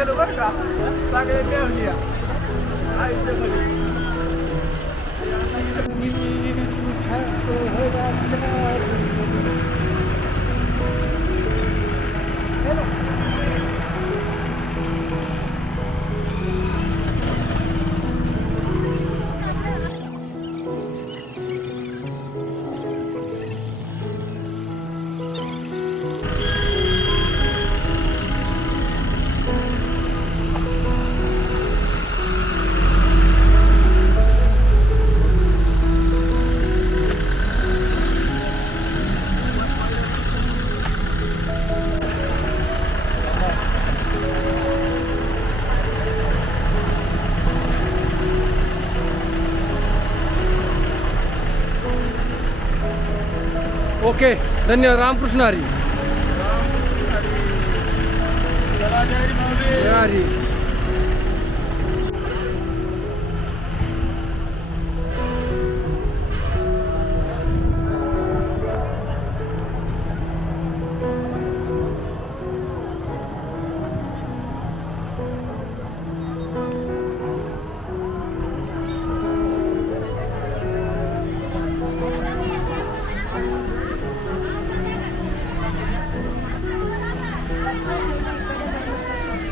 गेलो बरं का सगळे मेवली आयुष्यामध्ये ओके धन्यवाद. रामकृष्ण हरी. हरी.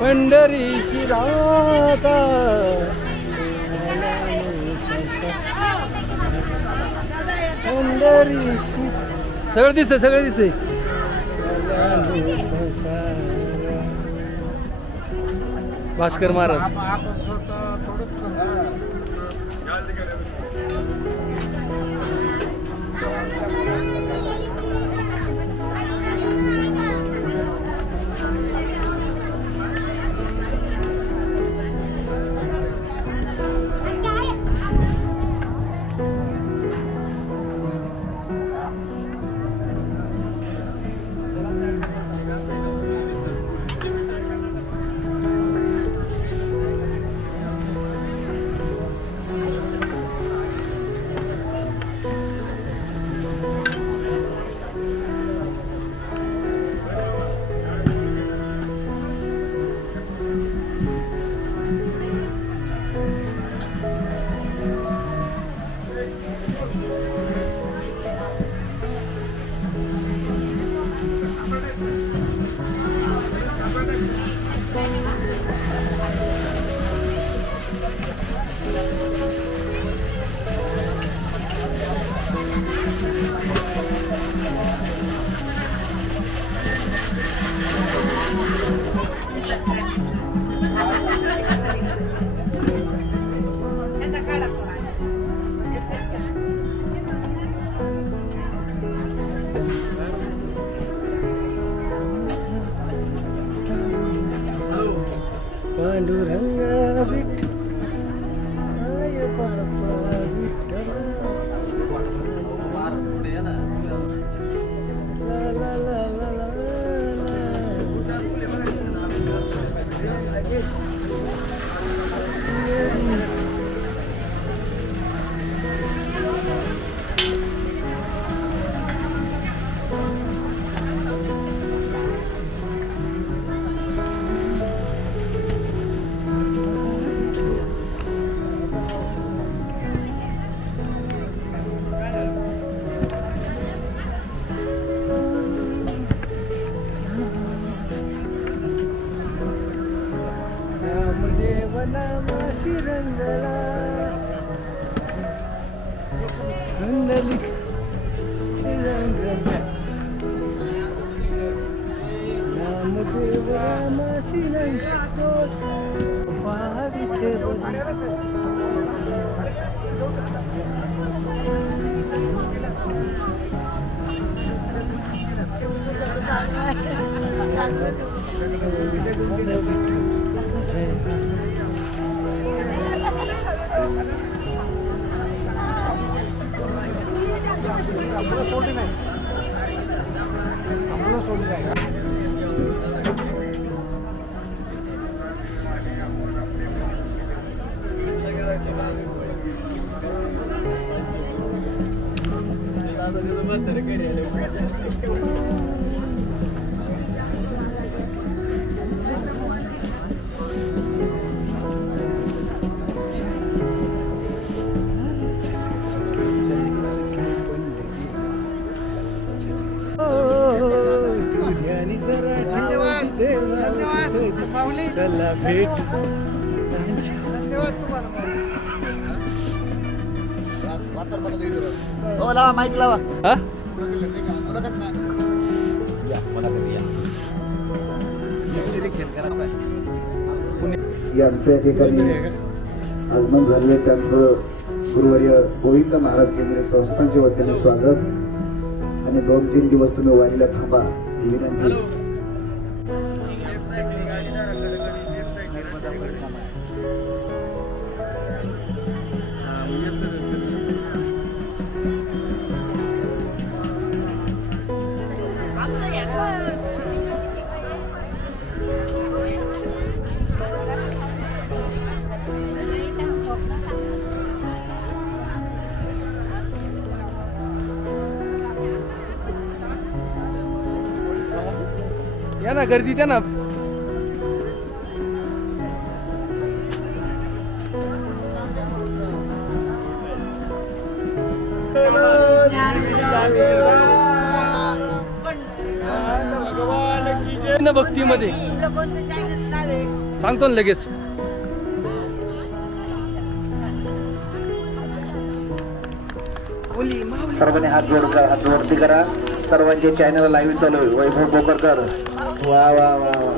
पंढरीशी राहता पंढरीशी सगळं दिसतंय सगळं दिसतंय. भास्कर महाराज पांडुरंग विठ्ठल बाप्पा विठ्ठल ला ला ला ला नामाशी रंगला रंगलिक रंगला नामदेव रामाशी रंगतो पावी देवा धन्यवाद माऊली. चला भेट. धन्यवाद तुम्हाला माऊली. हो लावा माईक लावा. हा? यांचं या ठिकाणी आगमन झाले त्यांचं गुरुवर्य गोविंद महाराज केंद्रीय संस्थांच्या वतीने स्वागत. आणि 2-3 दिवस तुम्ही वारीला थांबा ही विनंती. या ना गर्दी द्या ना. भक्तीमध्ये सांगतो ना लगेच. सर्वांनी हात जोडती करा. सर्वांचे चॅनल लाईव्ह चालू आहे. वैभव बोकरकर वा वा वा वा.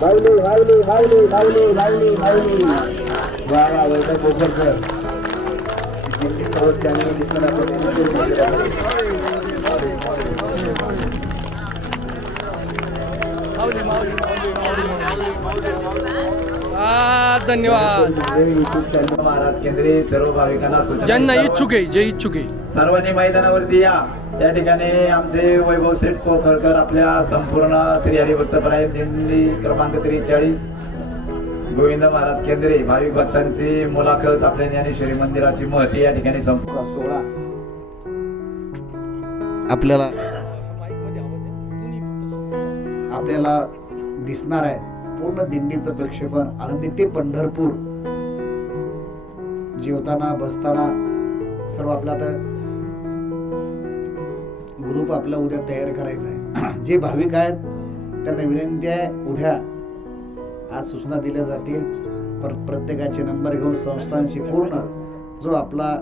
माऊली माऊली माऊली माऊली माऊली माऊली वा वा. वैभव बोकरकर सर्व चॅनल दिसणार. धन्यवाद. महाराज केंद्रीय सर्व भाविकांना सूचना ज्यांना द्यावी. इच्छुक आहे, जे इच्छुक आहे सर्वांनी मैदानावरती या. या ठिकाणी आमचे वैभव सेठ पोखरकर आपल्या संपूर्ण श्री हरिभक्तपरायण दिंडी क्रमांक 43 गोविंद महाराज केंद्रे भाविक भक्तांची मुलाखत आपल्या ज्ञानेश्वरी मंदिराची महती या ठिकाणी सोहळा आपल्याला दिसणार आहे. पूर्ण दिंडीचं प्रक्षेपण आळंदी ते पंढरपूर जेवताना बसताना सर्व आपला तर ग्रुप आपला उद्या तयार करायचा आहे. जे भाविक आहेत त्यांना विनंती आहे, उद्या आज सूचना दिल्या जातील. प्रत्येकाचे नंबर घेऊन संस्थांशी पूर्ण जो आपला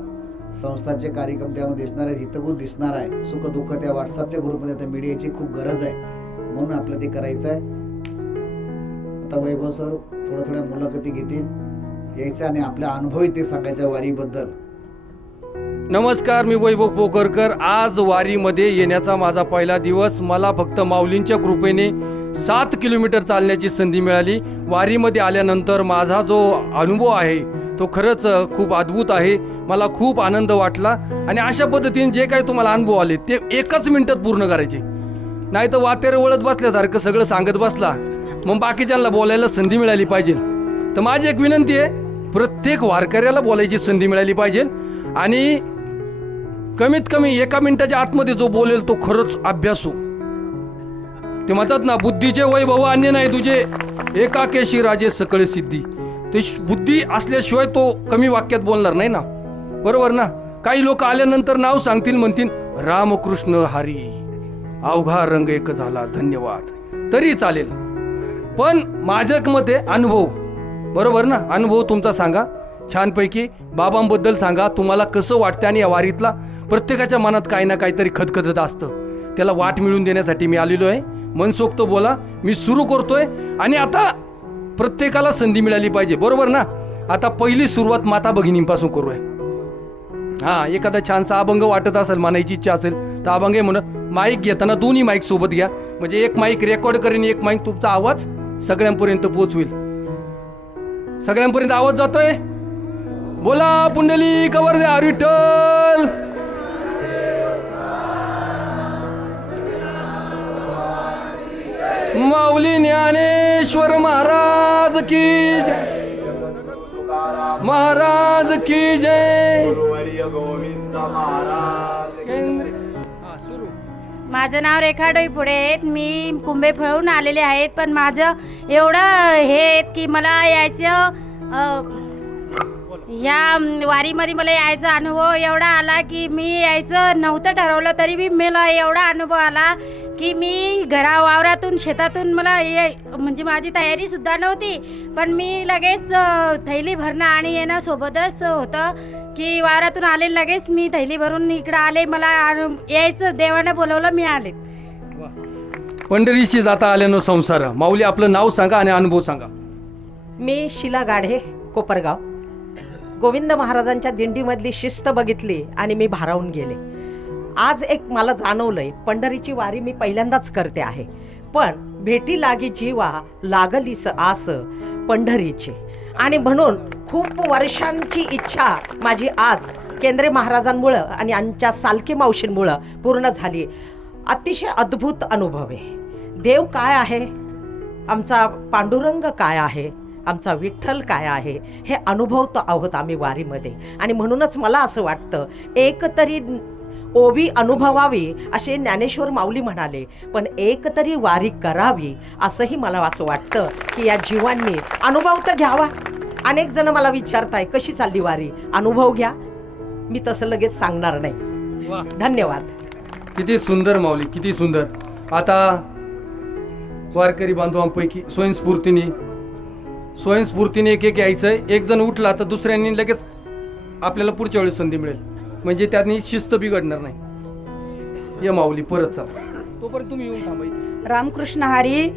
संस्थांचे कार्यक्रम त्यामध्ये दिसणार आहे, हितगुज दिसणार आहे. सुख दुःख त्या व्हॉट्सअपच्या ग्रुपमध्ये आता मीडियाची खूप गरज आहे, म्हणून आपलं ते करायचं आहे. आता वैभव सर थोड्या मुलाखती घेतील, यायचं आणि आपल्या अनुभवी ते सांगायचं वारीबद्दल. नमस्कार, मी वैभव पोखरकर. आज वारीमध्ये येण्याचा माझा पहिला दिवस. मला फक्त माऊलींच्या कृपेने 7 किलोमीटर चालण्याची संधी मिळाली. वारीमध्ये आल्यानंतर माझा जो अनुभव आहे तो खरंच खूप अद्भुत आहे. मला खूप आनंद वाटला आणि अशा पद्धतीने जे काही तुम्हाला अनुभव आले ते 1 मिनिटात पूर्ण करायचे. नाही तर वातेर वळत बसल्यासारखं सगळं सांगत बसला, मग बाकीच्यांना बोलायला संधी मिळाली पाहिजे. तर माझी एक विनंती आहे, प्रत्येक वारकऱ्याला बोलायची संधी मिळाली पाहिजे आणि कमीत कमी 1 मिनिटाच्या आतमध्ये जो बोलेल तो खरंच अभ्यासू. ते म्हणतात ना, बुद्धीचे वैभव अन्य नाही तुझे, एकाकेशी राजे सकळ सिद्धी. ते बुद्धी असल्याशिवाय तो कमी वाक्यात बोलणार नाही ना, बरोबर ना. काही लोक आल्यानंतर नाव सांगतील, म्हणतील रामकृष्ण हरी, अवघा रंग एक झाला धन्यवाद, तरी चालेल. पण माझं मत आहे अनुभव, बरोबर ना. अनुभव तुमचा सांगा छानपैकी, बाबांबद्दल सांगा, तुम्हाला कसं वाटतं. आणि या वारीतला प्रत्येकाच्या मनात काही ना काहीतरी खदखदत असतं, त्याला वाट मिळवून देण्यासाठी मी आलेलो आहे. मनसोक्त बोला, मी सुरू करतोय. आणि आता प्रत्येकाला संधी मिळाली पाहिजे, बरोबर ना. आता पहिली सुरुवात माता भगिनींपासून करूया. हां, एखादा छानसा अभंग वाटत असेल, म्हणायची इच्छा असेल तर अभंग आहे म्हणून. माईक घेताना दोन्ही माईक सोबत घ्या, म्हणजे एक माईक रेकॉर्ड करेन, एक माईक तुमचा आवाज सगळ्यांपर्यंत पोहोचवेल. सगळ्यांपर्यंत आवाज जातोय. बोला पुंडलिक वरदे विठ्ठल. माऊली ज्ञानेश्वर महाराज की जय, महाराज की जय. गोविंद महाराज. माझं नाव रेखा डोईपुढे आहेत. मी कुंभेफळहून आलेले आहेत. पण माझं एवढं हे आहेत की मला यायचं ह्या वारीमध्ये मला यायचा अनुभव एवढा आला की मी यायचं नव्हतं ठरवलं तरी बी मला एवढा अनुभव आला की मी वावरातून शेतातून मला म्हणजे माझी तयारीसुद्धा नव्हती, पण मी लगेच थैली भरणं आणि येणं सोबतच होतं की वावरातून आले लगेच मी थैली भरून इकडं आले. मला यायचं, देवानं बोलवलं, मी आले. पंढरीशी जाता आल्यानं संसार. माऊली आपलं नाव सांगा आणि अनुभव सांगा. मी शिला गाढे, कोपरगाव. गोविंद महाराजांच्या दिंडीमधली शिस्त बघितली आणि मी भारावून गेले. आज एक मला जाणवलंय, पंढरीची वारी मी पहिल्यांदाच करते आहे, पण भेटी लागी जीवा लागलीस आस पंढरीची. आणि म्हणून खूप वर्षांची इच्छा माझी आज केंद्रे महाराजांमुळं आणि आमच्या सालके मावशींमुळं पूर्ण झाली. अतिशय अद्भुत अनुभव आहे. देव काय आहे, आमचा पांडुरंग काय आहे, आमचा विठ्ठल काय आहे, हे अनुभवतो आहोत आम्ही वारीमध्ये. आणि म्हणूनच मला असं वाटतं, एक तरी ओवी अनुभवावी असे ज्ञानेश्वर माऊली म्हणाले, पण एक तरी वारी करावी असंही मला असं वाटतं की या जीवांनी अनुभव तर घ्यावा. अनेक जण मला विचारताय कशी चालली वारी, अनुभव घ्या. मी तसं लगेच सांगणार नाही. धन्यवाद. किती सुंदर माऊली, किती सुंदर. आता वारकरी बांधवांपैकी स्वयंस्फूर्तीने एक एक यायचं आहे. एक जण उठला तर दुसऱ्यांनी लगेच आपल्याला पुढच्या वेळेस संधी मिळेल, म्हणजे त्यांनी शिस्त बिघडणार नाही. ये माऊली परत चाल, तोपर्यंत तुम्ही येऊन थांबायचं. रामकृष्ण हरी.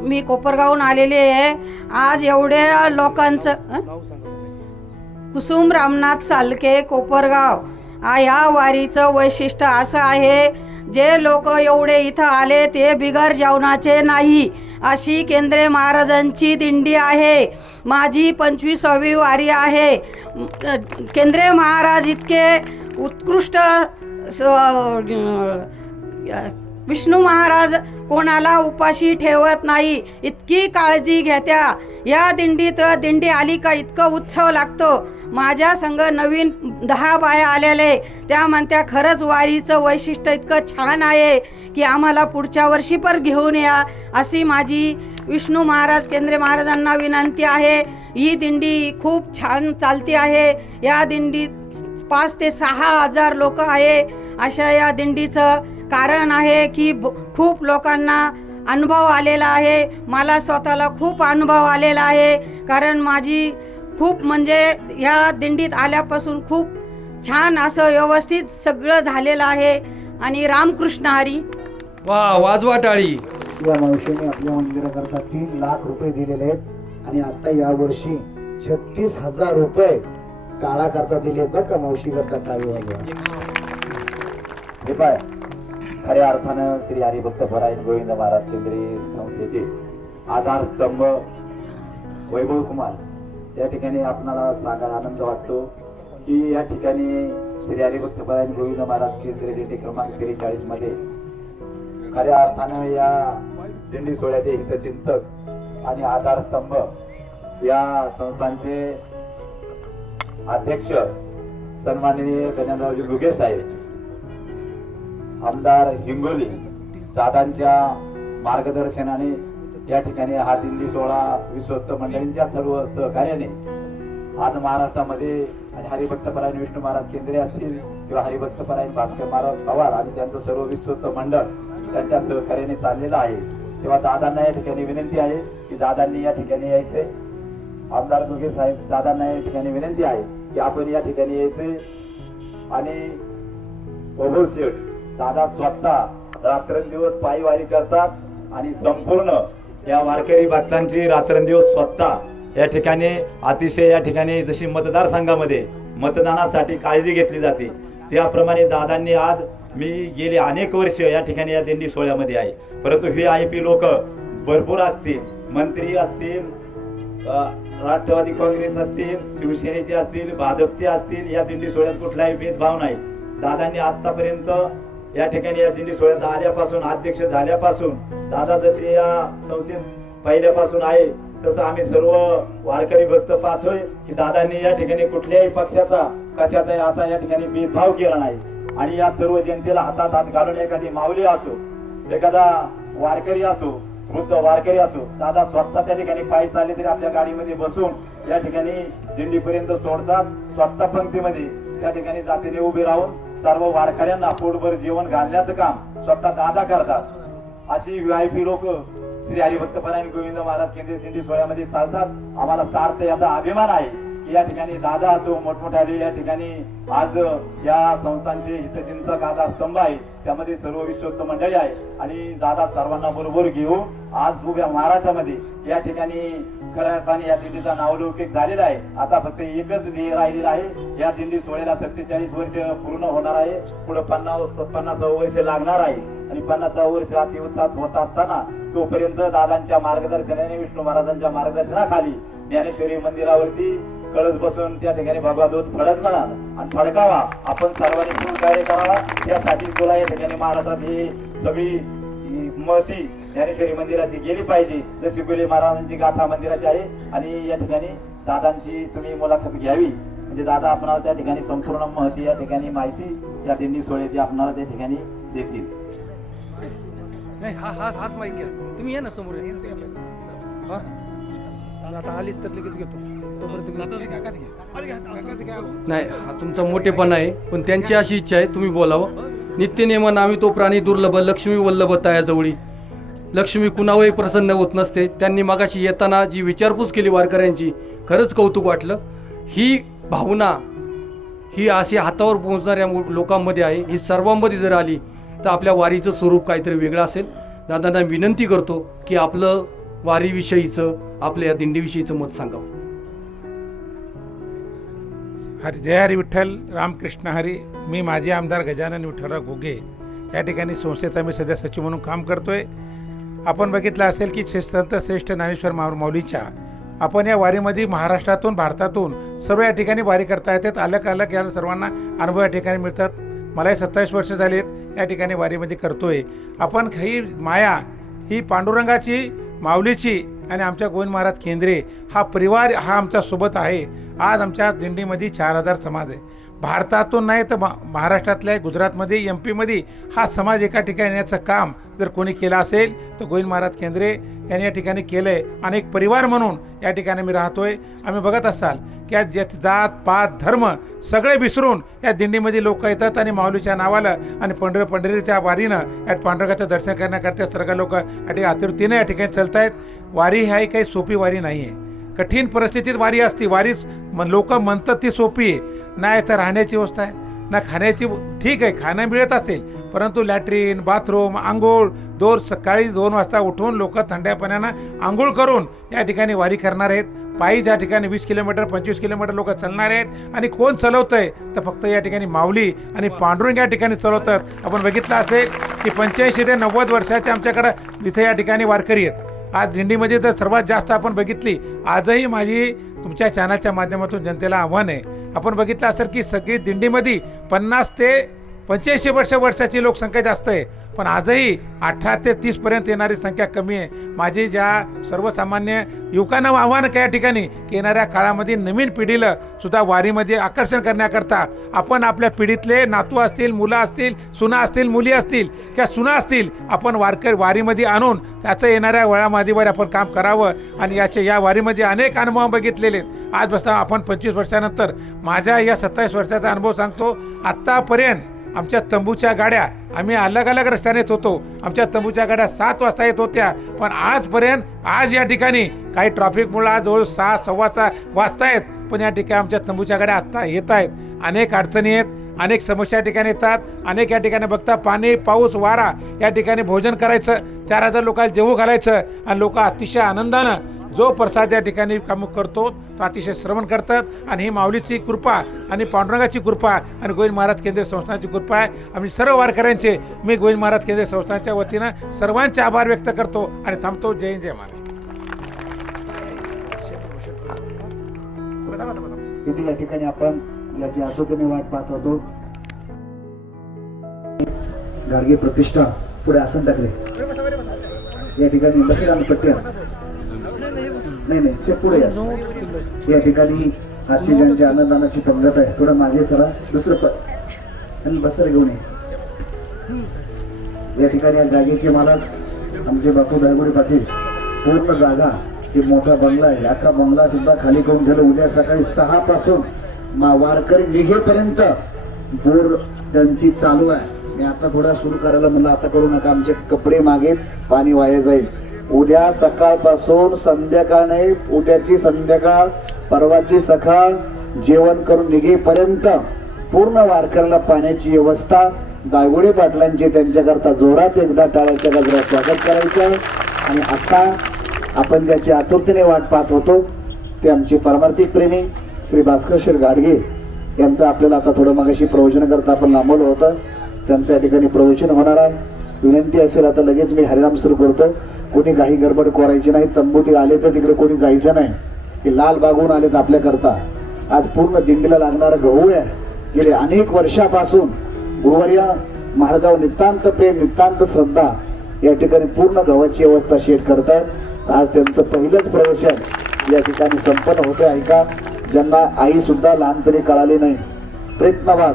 मी कोपरगावून आलेले आहे. आज एवढ्या लोकांचं नाव सांगा. कुसुम रामनाथ सालके, कोपरगाव. ह्या वारीचं वैशिष्ट्य असं आहे, जे लोक एवढे इथं आले ते बिगर जेवणाचे नाही, अशी केंद्रे महाराजांची दिंडी आहे. माझी 25वी वारी आहे. केंद्रे महाराज इतके उत्कृष्ट, विष्णू महाराज कोणाला उपाशी ठेवत नाही, इतकी काळजी घेत्या. या दिंडीत दिंडी आली का इतकं उत्सव लागतो. माझ्या संग नवीन 10 बाया आलेले, त्या म्हणत्या खरंच वारीचं वैशिष्ट्य इतकं छान आहे की आम्हाला पुढच्या वर्षी पण घेऊन या, अशी माझी विष्णू महाराज केंद्रे महाराजांना विनंती आहे. ही दिंडी खूप छान चालती आहे. या दिंडीत 5 ते 6 हजार लोक आहे. अशा या दिंडीचं कारण आहे की खूप लोकांना अनुभव आलेला आहे. मला स्वतःला खूप अनुभव आलेला आहे, कारण माझी खूप म्हणजे या दिंडीत आल्यापासून खूप छान असं व्यवस्थित सगळं झालेलं आहे. आणि रामकृष्ण हरी. वा, वाजवा टाळी. या मावशीने आपल्या मंदिराकरता 3 लाख रुपये दिलेले आहेत आणि आता यावर्षी 36,000 रुपये काळा करता दिले. तर का मावशी करता टाळी वाजवा. हे पाय, खऱ्या अर्थानं श्री हरिभक्त परायण गोविंद महाराज केंद्रीय संस्थेचे आधारस्तंभ वैभव कुमार या ठिकाणी आपणाला सांगायला आनंद वाटतो की या ठिकाणी श्री हरिभक्त परायण गोविंद महाराज केंद्रीय दिंडी क्रमांक 43 मध्ये खऱ्या अर्थानं या दिंडी सोहळ्याचे हितचिंतक आणि आधारस्तंभ या संस्थांचे अध्यक्ष सन्माननीय गजाननरावजी गुगे साहेब, आमदार हिंगोली दादांच्या मार्गदर्शनाने या ठिकाणी हा दिंडी सोहळा विश्वस्त मंडळींच्या सर्व सहकार्याने आज महाराष्ट्रामध्ये आणि हरिभक्तपरायण विष्णू महाराज केंद्रे असतील किंवा हरिभक्तपरायण भास्कर महाराज पवार आणि त्यांचं सर्व विश्वस्त मंडळ त्यांच्या सहकार्याने चाललेलं आहे. तेव्हा दादांना या ठिकाणी विनंती आहे की दादांनी या ठिकाणी यायचे. आमदार गुगे साहेब, दादांना या ठिकाणी विनंती आहे की आपण या ठिकाणी यायचे. आणि वैभव शेठ दादा स्वतः रात्रंदिवस पायी वारी करतात आणि संपूर्ण या वारकरी भक्तांची रात्रंदिवस स्वतः या ठिकाणी अतिशय या ठिकाणी जशी मतदारसंघामध्ये मतदानासाठी काळजी घेतली जाते, त्याप्रमाणे दादांनी आज मी गेली अनेक वर्ष या ठिकाणी या दिंडी सोहळ्यामध्ये आहे. परंतु VIP लोक भरपूर असतील, मंत्री असतील, राष्ट्रवादी काँग्रेस असतील, शिवसेनेचे असतील, भाजपचे असतील, या दिंडी सोहळ्यात कुठलाही भेदभाव नाही. दादांनी आतापर्यंत या ठिकाणी या दिंडी सोहळ्यात आल्यापासून, अध्यक्ष झाल्यापासून, दादा जसे या संस्थेत पहिल्यापासून आहे तसं आम्ही सर्व वारकरी भक्त पाहतोय की दादांनी या ठिकाणी कुठल्याही पक्षाचा कशाचाही असा या ठिकाणी भेदभाव केला नाही. आणि या सर्व जनतेला हातात हात घालून एखादी माऊली असो, एखादा वारकरी असो, वृद्ध वारकरी असो, दादा स्वतः त्या ठिकाणी पायी चालले तरी आपल्या गाडीमध्ये बसून या ठिकाणी दिंडीपर्यंत सोडतात. स्वतः पंक्तीमध्ये त्या ठिकाणी जातीने उभे राहून सर्व वारकऱ्यांना पोटभर जेवण घालण्याचं काम स्वतः दादा करतात. अशी VIP लोक श्री हरिभक्तपरायण गोविंद महाराज केंद्रीय दिंडी सोहळ्यामध्ये चालतात. आम्हाला सार्थ याचा अभिमान आहे की या ठिकाणी दादा असो, मोठमोठ्याले या ठिकाणी आज या संस्थांचे हितचिंतक गाथा स्तंभ आहे, त्यामध्ये सर्व विश्वस्त मंडळी आहे आणि दादा सर्वांना बरोबर घेऊन आज उभ्या महाराष्ट्रामध्ये या ठिकाणी खऱ्या अर्थाने या दिंडीचा नावलौकिक झालेला आहे. आता फक्त एकच ध्येय राहिलेलं आहे, या दिंडी सोहळ्याला 47 वर्ष पूर्ण होणार आहे. पुढे 50 वर्ष लागणार आहे आणि 50 वर्ष अतिउत्साहात होत असताना तोपर्यंत दादांच्या मार्गदर्शनाने, विष्णू महाराजांच्या मार्गदर्शनाखाली ज्ञानेश्वरी मंदिरावरती कळस बसून त्या ठिकाणी भगवा दूध फडकणार आणि फडकावा. आपण सर्वांनी सहकार्य करावा. त्यासाठी तुला या ठिकाणी महाराष्ट्रात ही सगळी महती ज्ञानेश्वरी मंदिराची गेली पाहिजे, जशी गुले महाराजांची गाथा मंदिराची आहे. आणि या ठिकाणी दादांची तुम्ही मुलाखत घ्यावी, म्हणजे दादा आपणाला त्या ठिकाणी संपूर्ण महती या ठिकाणी माहिती या दिंडी सोहळ्याची आपणाला त्या ठिकाणी देतील. नाही हात माईक घ्या, तुम्ही या ना समोर. हा आता आलीच तर लगेच घेतो. नाही हा तुमचा मोठेपणा आहे, पण त्यांची अशी इच्छा आहे तुम्ही बोलावं. नित्यनेम नामी तो प्राणी दुर्लभ, लक्ष्मी वल्लभ तायाजवळी. लक्ष्मी कुणावरही प्रसन्न होत नसते. त्यांनी मगाशी येताना जी विचारपूस केली वारकऱ्यांची, खरंच कौतुक वाटलं. ही भावना ही अशी हातावर पोहोचणाऱ्या लोकांमध्ये आहे. ही सर्वांमध्ये जर आली तर आपल्या वारीचं स्वरूप काहीतरी वेगळं असेल. दादांना विनंती करतो की आपलं वारीविषयीचं, आपल्या या दिंडीविषयीचं मत सांगावं. जय हरी विठ्ठल, रामकृष्ण हरी. मी माजी आमदार गजानन विठ्ठलराव घुगे या ठिकाणी संस्थेचा मी सध्या सचिव म्हणून काम करतोय. आपण बघितलं असेल की संत श्रेष्ठ ज्ञानेश्वर माऊलीच्या आपण या वारीमध्ये महाराष्ट्रातून, भारतातून सर्व या ठिकाणी वारी करता येतात. अलग अलग या सर्वांना अनुभव या ठिकाणी मिळतात. मलाही 27 वर्ष झालेत या ठिकाणी वारीमध्ये करतोय. आपण ही माया ही पांडुरंगाची, माऊलीची आणि आमच्या गोविंद महाराज केंद्रे हा परिवार हा आमच्या सोबत आहे. आज आमच्या दिंडीमध्ये 4000 समाज आहे. भारतातून नाही तर महाराष्ट्रातल्या, गुजरातमध्ये, MP मध्ये हा समाज एका ठिकाणी येण्याचं काम जर कोणी केलं असेल तर गोविंद महाराज केंद्रे यांनी या ठिकाणी केलं आहे. आणि एक परिवार म्हणून या ठिकाणी मी राहतोय. आम्ही बघत असाल की आज जात पात धर्म सगळे विसरून या दिंडीमध्ये लोक येतात आणि माऊलीच्या नावाला आणि पंढरीच्या वारीनं या पांडुरंगाचं दर्शन करण्याकरता सगळे लोक या ठिकाणी आतुरतेने या ठिकाणी चालत आहेत. वारी ही काही सोपी वारी नाही आहे. कठीण परिस्थितीत वारी असते. वारी लोक म्हणतात ती सोपी आहे. नाही तर राहण्याची व्यवस्था आहे, ना खाण्याची. ठीक आहे, खाणं मिळत असेल, परंतु लॅट्रिन, बाथरूम, आंघोळ, सकाळी 2 वाजता उठून लोक थंड्या पाण्यानं आंघोळ करून या ठिकाणी वारी करणार आहेत. पायी ज्या ठिकाणी 20 किलोमीटर 25 किलोमीटर लोक चालणार आहेत. आणि कोण चालवत आहे तर फक्त या ठिकाणी माऊली आणि पांडुरंग या ठिकाणी चालवतात. आपण बघितलं असेल की 85 ते 90 वर्षाचे आमच्याकडं इथे या ठिकाणी वारकरी आहेत. आज दिंडीमध्ये तर सर्वात जास्त आपण बघितली. आजही माझी तुमच्या चॅनलच्या माध्यमातून जनतेला आव्हान आहे. आपण बघितलं असेल की सगळी दिंडीमध्ये 50 ते 85 वर्षाची लोकसंख्या जास्त आहे, पण आजही 18 ते 30पर्यंत येणारी संख्या कमी आहे. माझी ज्या सर्वसामान्य युवकांना आव्हान आहे या ठिकाणी की येणाऱ्या काळामध्ये नवीन पिढीला सुद्धा वारीमध्ये आकर्षण करण्याकरता आपण आपल्या पिढीतले नातू असतील, मुलं असतील, सुना असतील, मुली असतील किंवा सुना असतील, आपण वारीमध्ये आणून त्याचं येणाऱ्या वयामादीवर आपण काम करावं. आणि या वारीमध्ये अनेक अनुभव बघितलेले आहेत. आज बसता आपण 25 वर्षानंतर माझ्या या 27 वर्षाचा अनुभव सांगतो. आत्तापर्यंत आमच्या तंबूच्या गाड्या आम्ही अलग अलग रस्त्याने येत होतो. आमच्या तंबूच्या गाड्या 7 वाजता येत होत्या, पण आजपर्यंत आज या ठिकाणी काही ट्रॅफिकमुळे आज जवळ 6, 6:15 वाजता आहेत, पण या ठिकाणी आमच्या तंबूच्या गाड्या आत्ता येत आहेत. अनेक अडचणी आहेत, अनेक समस्या या ठिकाणी येतात. अनेक या ठिकाणी बघता पाणी, पाऊस, वारा या ठिकाणी भोजन करायचं, 4000 लोकांना जेवू घालायचं आणि लोक अतिशय आनंदानं जो प्रसाद या ठिकाणी काम करतो तो अतिशय श्रवण करतात. आणि ही माऊलीची कृपा आणि पांडुरंगाची कृपा आणि गोविंद महाराज केंद्रीय संस्थानची कृपा आहे. आम्ही सर्व वारकऱ्यांचे मी गोविंद महाराज केंद्रीय संस्थानच्या वतीनं सर्वांचे आभार व्यक्त करतो आणि थांबतो. जय जय महाराज. इथे या ठिकाणी आपण याची आतुरतेने वाट पाहत होतो. गाडगे प्रतिष्ठा पुढे आसन टाकले या ठिकाणी लकीराम पट्ट्या नाही पुढे या ठिकाणी आजची ज्यांची आनंदानाची पंगत आहे थोडं मागे सरा, दुसरं आणि बसर घेऊन या ठिकाणी जागेचे मालक आमचे बापू दायगुडे पाटील पूर्ण जागा ही मोठा बंगला आहे, अख्खा बंगला सुद्धा खाली करून ठेवलं. उद्या सकाळी 6 पासून वारकरी निघेपर्यंत बोर त्यांची चालू आहे. मी आता थोडा सुरू करायला म्हणलं आता करू नका, आमचे कपडे मागे पाणी वाया जाईल. उद्या सकाळपासून संध्याकाळ नाही, उद्याची संध्याकाळ परवाची सकाळ जेवण करून निघेपर्यंत पूर्ण वारकऱ्याला पाण्याची व्यवस्था दायगुडे पाटलांची त्यांच्याकरता जोरात एकदा टाळ्याच्या गजरात स्वागत करायचं. आणि आता आपण ज्याची आतुरतेने वाट पाहत होतो ते आमचे परमार्थिक प्रेमी श्री भास्कर शेठ गाडगे यांचं आपल्याला आता थोडं मगाशी प्रवचन करता आपण लांबवलं होतं, त्यांचं या ठिकाणी प्रवचन होणार आहे. विनंती असेल आता लगेच मी हरिनाम सुरू करतो. कोणी काही गडबड करायची नाही. तंबूती आले तर तिकडे कोणी जायचं नाही. की लाल बागून आलेत आपल्याकरता. आज पूर्ण दिंडीला लागणारा गहू आहे. गेले अनेक वर्षापासून गुरुवर्य महाराजांवर नितांत प्रेम नितांत श्रद्धा या ठिकाणी पूर्ण गव्हाची व्यवस्था शेठ करतात. आज त्यांचं पहिलंच प्रवचन या ठिकाणी संपन्न होतं. ऐका, ज्यांना आई सुद्धा लहानपणी कळाली नाही. प्रयत्नवाद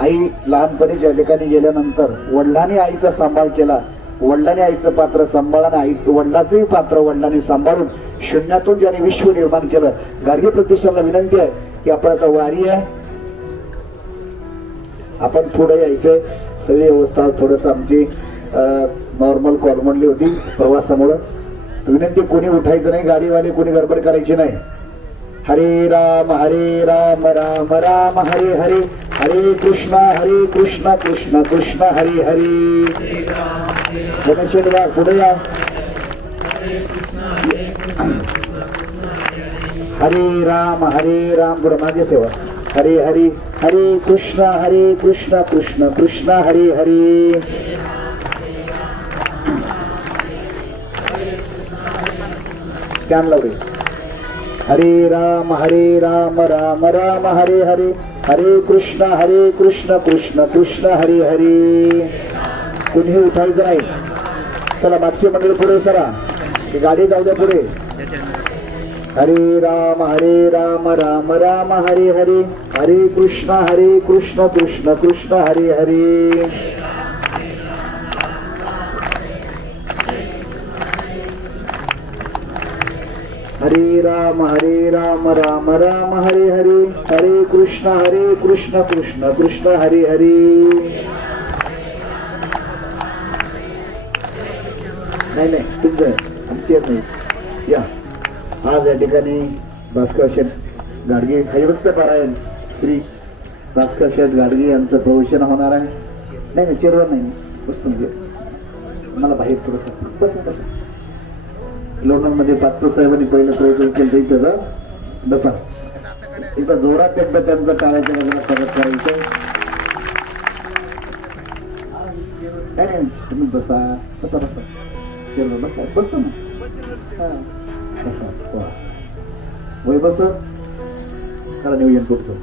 आई लहानपणी या ठिकाणी गेल्यानंतर वडिलांनी आईचा सांभाळ केला. वडिलांनी आईचं पात्र सांभाळलं, आईचं वडिलाचंही पात्र वडिलांनी सांभाळून शून्यातून ज्याने विश्व निर्माण केलं. गाडगे प्रतिष्ठानला विनंती आहे की आपण आता वारी आहे, आपण पुढे यायचंय. सगळी व्यवस्था थोडंसं आमची नॉर्मल कॉर्मनली होती प्रवासामुळं. विनंती, कोणी उठायचं नाही, गाडीवाले कोणी गडबड करायची नाही. हरे राम राम राम हरे हरे, हरे कृष्णा कृष्ण कृष्ण हरे हरे. गणेशेठ पुढे या. हरे राम गुरु माझी सेवा. हरे हरे, हरे कृष्ण कृष्ण कृष्ण हरे हरे. स्कॅन लावले. हरे राम राम राम हरे हरे, हरे कृष्ण कृष्ण कृष्ण हरे हरे. कुणीही उठायचं नाही. चला मागचे मंडळ पुढे सरा, गाडी जाऊ द्या पुढे. हरे राम राम हरे हरे, हरे कृष्ण कृष्ण कृष्ण हरे हरे. हरे राम राम हरे हरे, हरे कृष्ण कृष्ण कृष्ण हरे हरे. नाही तुमचं आमची येत नाही. या आज या ठिकाणी भास्कर शेठ गाडगे हरिभक्त पारायण श्री भास्कर शेठ गाडगे यांचं प्रवचन होणार आहे. नाही चेअरवर नाही बसून घे, मला बाहेर थोडंसं बस. लोणंदमध्ये पात्रो साहेबांनी पहिलं प्रवचन केलं इथं बसा. इथं जोरात एकदा त्यांचा टाळ्याच्या गजरात स्वागत करायचं. नाही तुम्ही बसा चेअरवर बसतो ना. बसा वय बस करा नियोजन पुढचं.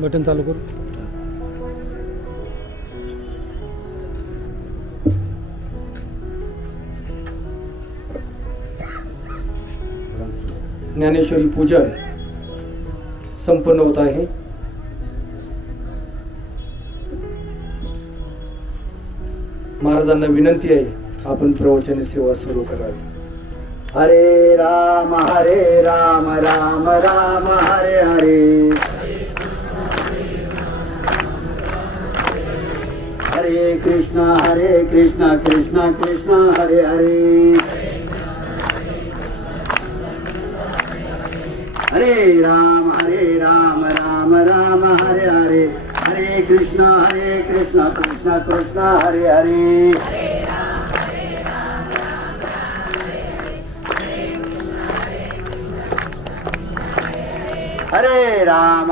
बटन चालू करू. ज्ञानेश्वरी पूजन संपन्न होत आहे. महाराजांना विनंती आहे आपण प्रवचन सेवा सुरू करावी. हरे राम राम राम हरे हरे, हरे कृष्ण कृष्ण कृष्ण हरे हरे. हरे राम राम राम हरे हरे, हरे कृष्ण कृष्ण कृष्ण हरे हरे. हरे राम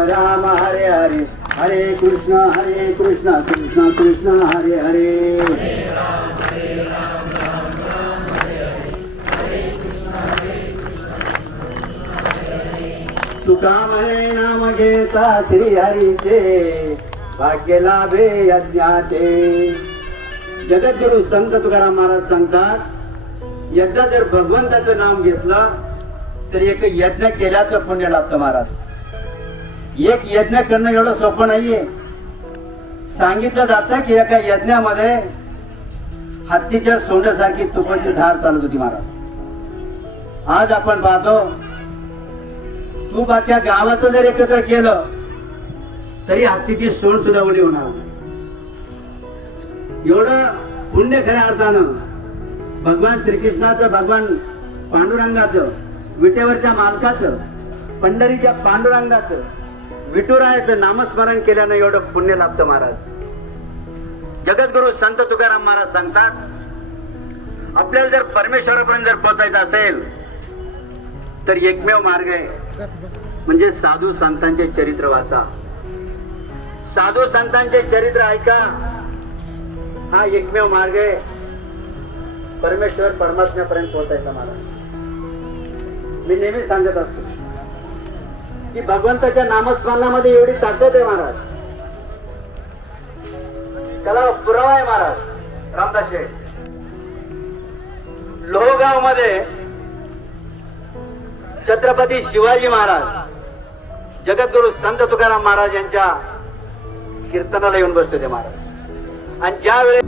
राम हरे हरे, हरे कृष्ण कृष्ण कृष्ण हरे हरे. तुका म्हणे नाम घेता श्री हरीचे, भाग्य लाभे यज्ञाचे. जगद्गुरु संत तुकाराम महाराज सांगतात, एकदा जर भगवंताचं नाम घेतलं तर एक यज्ञ केल्याचं पुण्य लाभतं महाराज. एक यज्ञ करणं एवढं सोपं नाहीये. सांगितलं जातं की एका यज्ञामध्ये हत्तीच्या सोंडासारखी तुपाची धार चालत होती महाराज. आज आपण पाहतो तू बाक्या गावाचं जर एकत्र केलं तरी हत्तीची सोंड सुद्धा उडी होणार नाही. एवढं पुण्य खऱ्या अर्थानं भगवान श्रीकृष्णाचं, भगवान पांडुरंगाचं, विटेवरच्या मालकाचं, पंढरीच्या पांडुरंगाचं, विठुरायाचं नामस्मरण केल्यानं एवढं पुण्य लाभतं महाराज. जगद्गुरु संत तुकाराम महाराज सांगतात, आपल्याला जर परमेश्वरापर्यंत जर पोहोचायचं असेल तर एकमेव मार्ग आहे म्हणजे साधू संतांचे चरित्र वाचा, साधू संतांचे चरित्र ऐका. हा एकमेव मार्ग आहे परमेश्वर परमात्म्यापर्यंत पोहोचायचा महाराज. मी नेहमी सांगत असतो की भगवंताच्या नामस्मरणामध्ये एवढी ताकद आहे महाराज. त्याला पुरावा आहे महाराज. रामदास शेठ लोहगाव मध्ये छत्रपती शिवाजी महाराज जगद्गुरु संत तुकाराम महाराज यांच्या कीर्तनाला येऊन बसले होते महाराज. आणि ज्या वेळेस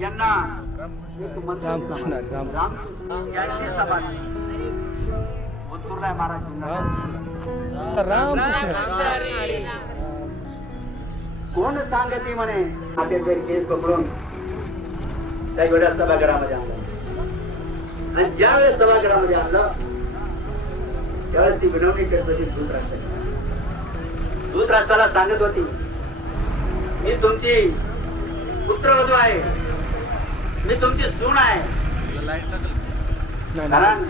यांना रामकृष्ण कोण सांगती म्हणे हातेचे केस पकडून त्या एवढ्या सभागृहामध्ये आणलं. आणि ज्या वेळेस सभागृहामध्ये आणलं त्यावेळेस ती विनवणी करत होती दूत राष्ट्राला सांगत होती, मी तुमची पुत्रवधू आहे, मी तुमची सून आहे. कारण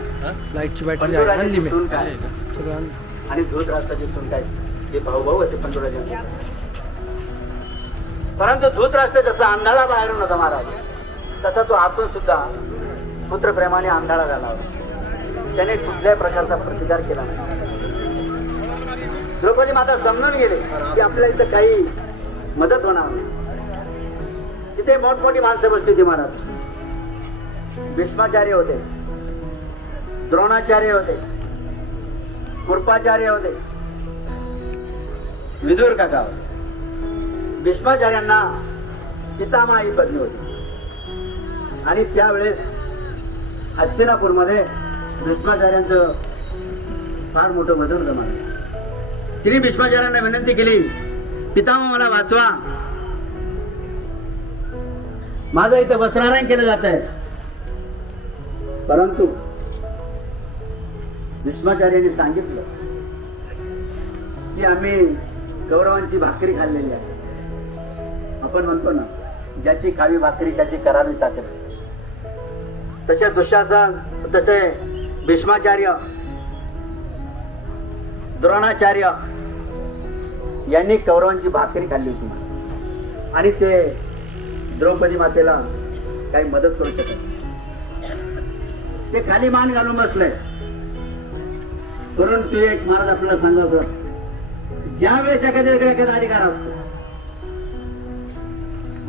लाईटची बॅटरी आणली मी सून काय आणि दूत राष्ट्राची सून काय, ते भाऊ होते पंतप्रधान. परंतु दूत राष्ट्र जसा आंधळा बाहेरून होता महाराज, तसा तो आतून सुद्धा पुत्रप्रेमाने आंधळा झाला होता. त्याने कुठल्याही प्रकारचा प्रतिकार केला नाही. द्रौपदी माता समजून गेले की आपल्या इथं काही मदत होणार नाही. तिथे मोठमोठी माणसं बसली होती महाराज. भीष्माचार्य होते, द्रोणाचार्य होते, कृपाचार्य होते, विदुर काका होते. भीष्माचार्यांना पितामह ही पत्नी होती. आणि त्यावेळेस हस्तिनापूरमध्ये भीष्माचार्यांचं फार मोठं वजन जमालं. तिने भीष्माचार्यांना विनंती केली, पितामह मला वाचवा, माझं इथं वस्त्रारायण केलं जात आहे. परंतु भीष्माचार्यांनी सांगितलं की आम्ही कौरवांची भाकरी खाल्लेली आहे. आपण म्हणतो ना, ज्याची खावी भाकरी त्याची करावी ताकद. तसे दुःशासन, तसे भीष्माचार्य, द्रोणाचार्य यांनी कौरवांची भाकरी खाल्ली होती आणि ते द्रौपदी मातेला काही मदत करू शकत. ते खाली मान घालून बसले. परंतु एक महाराज आपल्याला सांगायचं, ज्या वेळेस एखाद्या अधिकार असतो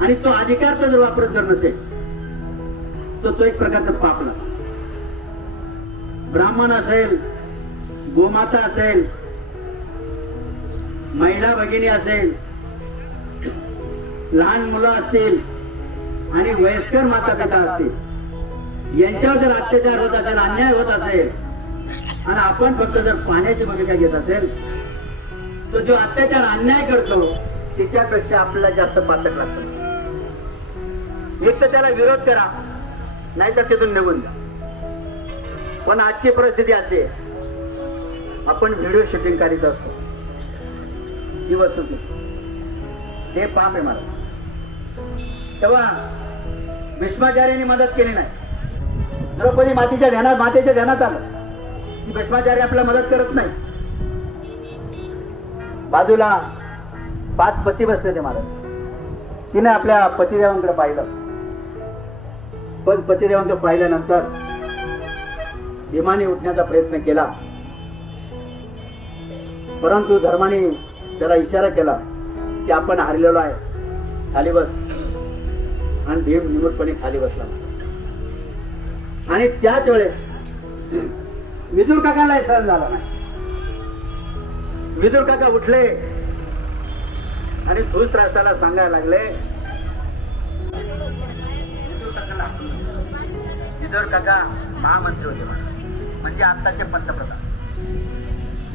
आणि तो अधिकार तो जर वापरत जर नसेल तर तो एक प्रकारचा पाप लागतो. ब्राह्मण असेल, गोमाता असेल, महिला भगिनी असेल, लहान मुलं असतील आणि वयस्कर माता पिता असतील, यांच्यावर जर अत्याचार होत असेल, अन्याय होत असेल आणि आपण फक्त जर पाण्याची भूमिका घेत असेल तर जो अत्याचार अन्याय करतो तिच्यापेक्षा आपल्याला जास्त पातक लागतं. एक तर त्याला विरोध करा, नाहीतर तिथून निघून जा. पण आजची परिस्थिती अशी आहे, आपण व्हिडिओ शूटिंग करीत असतो, ही वस्तुस्थिती, हे पाप आहे मला. तेव्हा भीष्माचार्यांनी मदत केली नाही. द्रौपदी मातेच्या ध्यानात आलं की भीष्माचार्य आपल्याला मदत करत नाही. बाजूला 5 पती बसले ते महाराज. तिने आपल्या पतिदेवांकडे पाहिलं, पण पतिदेवांकडे पाहिल्यानंतर विमानी उठण्याचा प्रयत्न केला. परंतु धर्माने त्याला इशारा केला की आपण हारलेलो आहे, खाली बस. आणि भीम निमूटपणे खाली बसला. आणि त्याच वेळेस विदुर काकांना सहन झाला नाही. विदुर काका उठले आणि धृतराष्ट्राला सांगायला लागले. विदुर काका महामंत्री होते म्हणजे आत्ताचे पंतप्रधान.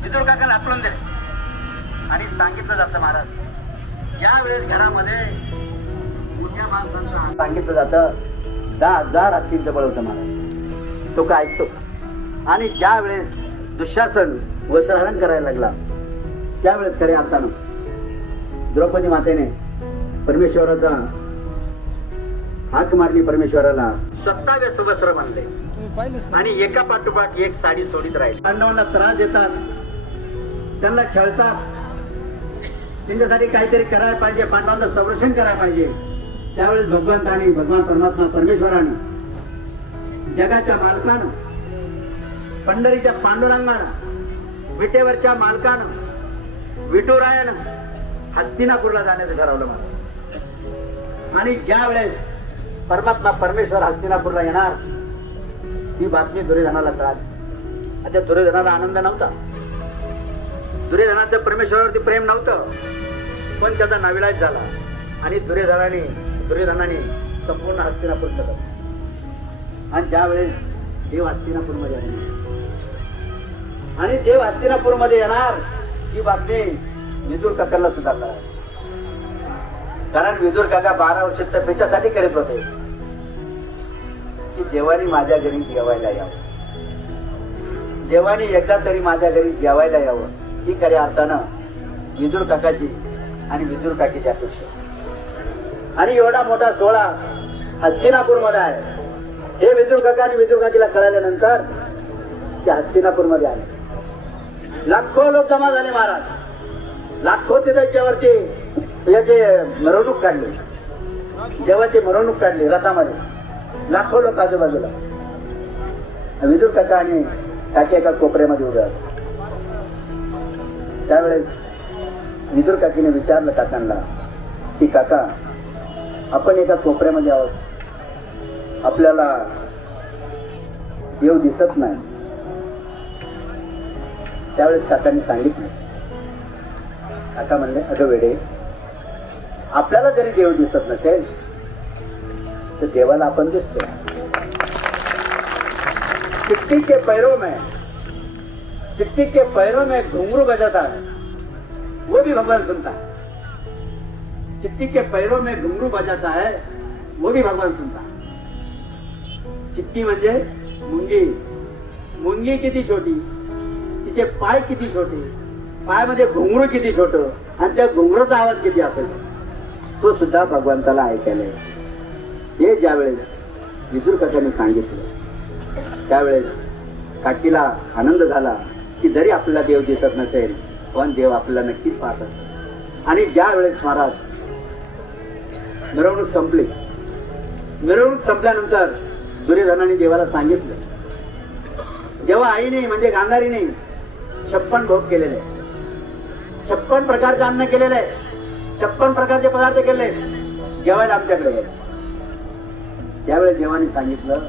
विदुर काकाला आकलून दिले आणि सांगितलं जातं महाराज, ज्या वेळेस घरामध्ये मोठ्या माणसांचं सांगितलं जातं 10,000 हत्तींचं बळ होतं महाराज, तो काय ऐकतो. आणि ज्या वेळेस दुःशासन वस्त्रहरण करायला लागला त्यावेळेस खरे अर्थानं द्रौपदी मातेने परमेश्वराचा हाक मारली. परमेश्वराला 27 वस्त्र बनले आणि एका पाठोपाठ एक साडी सोडीत राहील. पांडवांना त्रास देतात, त्यांना छळतात, त्यांच्यासाठी काहीतरी करायला पाहिजे, पांडवांचं संरक्षण करायला पाहिजे. त्यावेळेस भगवंतानी भगवान परमात्मा परमेश्वरानं जगाच्या मालकानं पंढरीच्या पांडुरंगानं विटेवरच्या मालकानं विठुरायानं हस्तिनापूरला जाण्याचं ठरवलं मला. आणि ज्या वेळेस परमात्मा परमेश्वर हस्तिनापूरला येणार ही बातमी दुर्योधनाला कळाली. आता दुर्योधनाला आनंद नव्हता, दुर्योधनाचं परमेश्वरावरती प्रेम नव्हतं, पण त्याचा नाविलाज झाला आणि दुर्योधनाने संपूर्ण हस्तिनापूर सगळं. आणि ज्यावेळेस देव हस्तिनापूरमध्ये आले आणि देव हस्तिनापूरमध्ये येणार ही बातमी विदुर काकांना सुद्धा कळाली. कारण विदुर काका 12 वर्ष तपेच्यासाठी करीत होते की देवानी माझ्या घरी जेवायला यावं, देवानी एकदा तरी माझ्या घरी जेवायला यावं, ही खऱ्या अर्थानं विदुर काकाची आणि विदुर काकीची अपेक्षा. आणि एवढा मोठा सोहळा हस्तिनापूरमध्ये आहे हे विदुर काका आणि विदुर काकीला कळाल्यानंतर ते हस्तिनापूरमध्ये आले. लाखो लोक जमा झाले महाराज, लाखो ते त्याच्यावरची याचे मिरवणूक काढली, जेवाची मिरवणूक काढली रथामध्ये, लाखो लोक आजूबाजूला. विदुर काका आणि काकी एका कोपऱ्यामध्ये उभे होते. त्यावेळेस विदुर काकीने विचारलं काकांना की काका आपण एका कोपऱ्यामध्ये आहोत, आपल्याला देव दिसत नाही. त्यावेळेस काकांनी सांगितलं, काका म्हणले अगं वेडे, आपल्याला जरी देव दिसत नसेल तर देवाला आपण दिसतो. चिट्टी के पैरों में घुंघरू बजाता है वो भी भगवान सुनता है. चिट्टी के पैरों में घुंघरू बजाता है वो भी भगवान सुनता है. चिट्टी म्हणजे मुंगी. मुंगी किती छोटी, तिचे पाय किती छोटे, पायामध्ये घुंगरू किती छोट आणि त्या घुंगरूचा आवाज किती असेल तो सुद्धा भगवंताला ऐकायला येतो. हे ज्यावेळेस विदुर काकांनी सांगितलं त्यावेळेस काकीला आनंद झाला की जरी आपल्याला देव दिसत नसेल पण देव आपल्याला नक्कीच पाहत असेल. आणि ज्या वेळेस महाराज मिरवणूक संपली, मिरवणूक संपल्यानंतर दुर्योधनाने देवाला सांगितलं, जेव्हा आईने म्हणजे गांधारीने 56 भोग केलेले, 56 प्रकारचे अन्न केलेले आहे, 56 प्रकारचे पदार्थ केले जेवायला आमच्याकडे. त्यावेळेस देवाने सांगितलं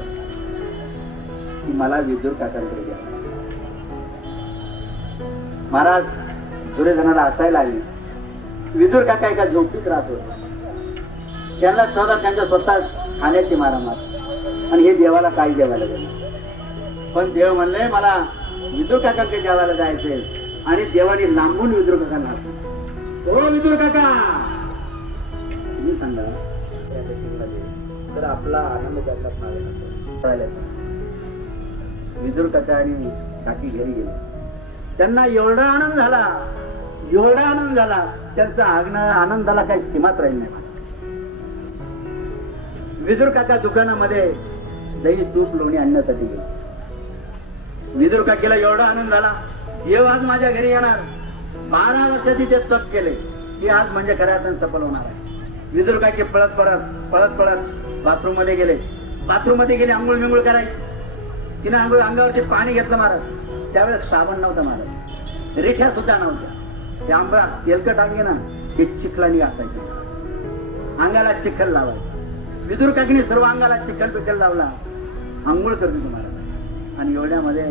की मला विदुर काकांकडे घ्या. महाराज दुर्योधनाला हसायला आली. विदुर काका एका झोपडीत राहत होते, त्यांना त्यांच्या स्वतः खाण्याची मारामार आणि हे देवाला काही जेवायला गेले. पण देव म्हणले मला विदुर काकांकडे जेवायला जायचे आणि देवाने लांबून विदुर काकांना, ओ विदुर काका तुम्ही सांगा तर आपला आनंद त्यातला. विदुर काका आणि काकी घरी गेले. त्यांना एवढा आनंद झाला, एवढा आनंद झाला, त्यांचा आनंदाला काही सीमाच राहील नाही. विदुर काका दुकानामध्ये दही तूप लोणी आणण्यासाठी गेले. विदुर काकीला एवढा आनंद झाला, देव आज माझ्या घरी येणार. 12 वर्षाची ते तप केले की आज म्हणजे खऱ्या अर्थाने सफल होणार आहे. विदुर काकी पळत बाथरूम मध्ये गेले. बाथरूम मध्ये गेले, आंघोळ मिंगोळ करायची. तिने अंगावरती पाणी घेतलं महाराज. त्यावेळेस साबण नव्हता महाराज, रिठ्या सुद्धा नव्हत्या. ते आंबा तेलकट अंगे ना ते चिखलानी असायचे, अंगाला चिखल लावायचं. विदुर काकीने सर्व अंगाला चिखल लावला, आंघोळ करतो तुम्हाला. आणि एवढ्यामध्ये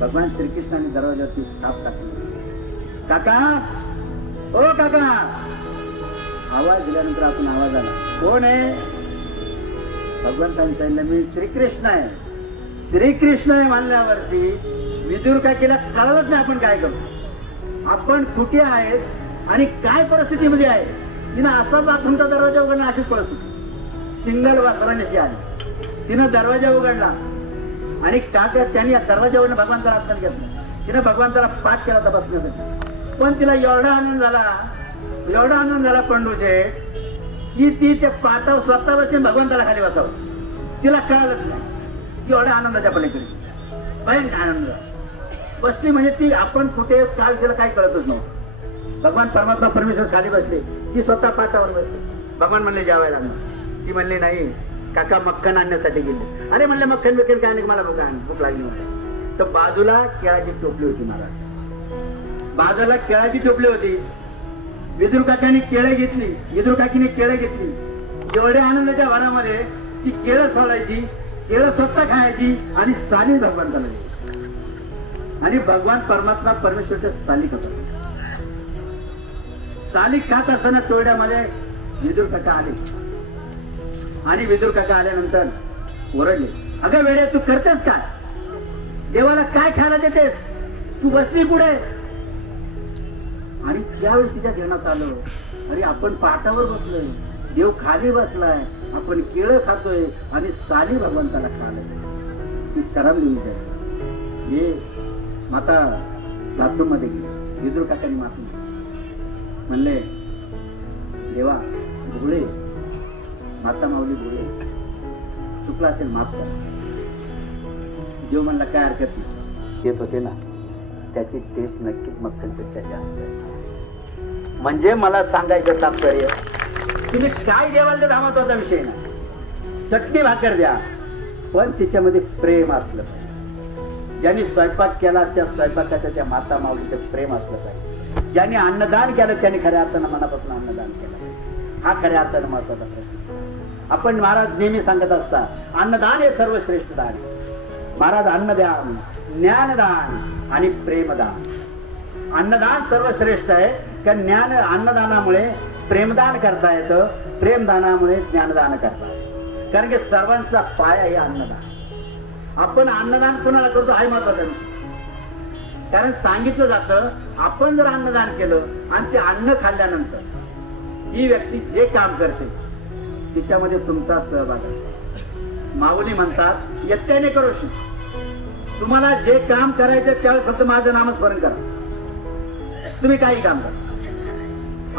भगवान श्रीकृष्णाने दरवाजावरती थाप टाकली. काका, ओ काका, आवाज दिल्यानंतर आपण आवाज आला. कोण आहे? भगवंतांनी सांगितलं मी श्रीकृष्ण आहे. श्रीकृष्ण आहे म्हणल्यावरती विदुर काकीला कळलंच नाही आपण काय करतो, आपण कुठे आहेत आणि काय परिस्थितीमध्ये आहे. तिनं असा बाथरूमचा दरवाजा उघडला, अशीच परिस्थिती सिंगल वासराण्याची आली. तिनं दरवाजा उघडला आणि काका त्यांनी दरवाजा उघडून भगवंताला हातात घेतला. तिनं भगवंताला पाठ केला होता बसण्यासाठी. पण तिला एवढा आनंद झाला पंडूचे, की ती ते पाटावर स्वतः बसते भगवंताला खाली बसावं. तिला कळालंच नाही एवढ्या आनंदाच्या पलीकडे भयंकर आनंद बसली. म्हणजे ती आपण कुठे काय तिला काही कळतच नव्हतं. भगवान परमात्मा परमेश्वर खाली बसले, ती स्वतः पाटावर बसली. भगवान म्हणले जेवायला आणलं. ती म्हणली नाही काका, मक्खन आणण्यासाठी गेले. अरे म्हणले मक्खन बिक्खन काय नाही, मला भूक लागली नव्हती. तर बाजूला केळाची टोपली होती महाराज, बाजूला केळाची टोपली होती. विदुर काकांनी केळं घेतली, विदुर काकीने केळं घेतली. एवढ्या आनंदाच्या भरामध्ये ती केळं सोडायची, केळं स्वतः खायची आणि साली भगवंताला द्यायची. आणि भगवान परमात्मा परमेश्वरच्या साली खातात. साली खात असताना तोरड्यामध्ये विदुर काका आले आणि विदुर काका आल्यानंतर ओरडले, अगं वेडे तू करतेस काय? देवाला काय खायला देतेस? तू बसली कुठे? आणि त्यावेळी तिच्या ध्यानात आलं, अरे आपण पाटावर बसलोय, देव खाली बसलाय, आपण केळं खातोय आणि साली भगवंताला खायला. ती शरम देऊ जाईल. हे माता बाथरूम मध्ये गेली. विदुर काकांनी माफी म्हणले, देवा भोळे, माता माऊली भोळे, चुकला असेल माफ करा. देव म्हणला काय हरकत नाही, येत होते ना त्याची टेस्ट नक्कीच मक्खनपेक्षा जास्त आहे. म्हणजे मला सांगायचं तात्पर्य, तुम्ही काय देवाल तर धामाचा विषय ना, चटणी भाकर द्या पण त्याच्यामध्ये प्रेम असलं पाहिजे. ज्यांनी स्वयंपाक केला त्या स्वयंपाकाच्या त्या माता माऊलीचं प्रेम असलं पाहिजे. ज्यांनी अन्नदान केलं त्यांनी खऱ्या अर्थानं मनापासून अन्नदान केलं. हा खऱ्या अर्थानं महत्वाचा प्रश्न. आपण महाराज नेहमी सांगत असतात अन्नदान हे सर्वश्रेष्ठ दान. महाराज अन्नदान, ज्ञानदान आणि प्रेमदान. अन्नदान सर्वश्रेष्ठ आहे कारण ज्ञान अन्नदानामुळे प्रेमदान करता येतं, प्रेमदानामुळे ज्ञानदान करता येतं. कारण की सर्वांचा पाया हे अन्नदान. आपण अन्नदान कोणाला करतो हा महत्वाचा विषय. कारण सांगितलं जातं आपण जर अन्नदान केलं आणि ते अन्न खाल्ल्यानंतर ही व्यक्ती जे काम करते तिच्यामध्ये तुमचा सहभाग आहे. माऊली म्हणतात यत्याने करोशी, तुम्हाला जे काम करायचं त्यावेळेस फक्त माझं नामस्मरण करा, तुम्ही काही काम करा.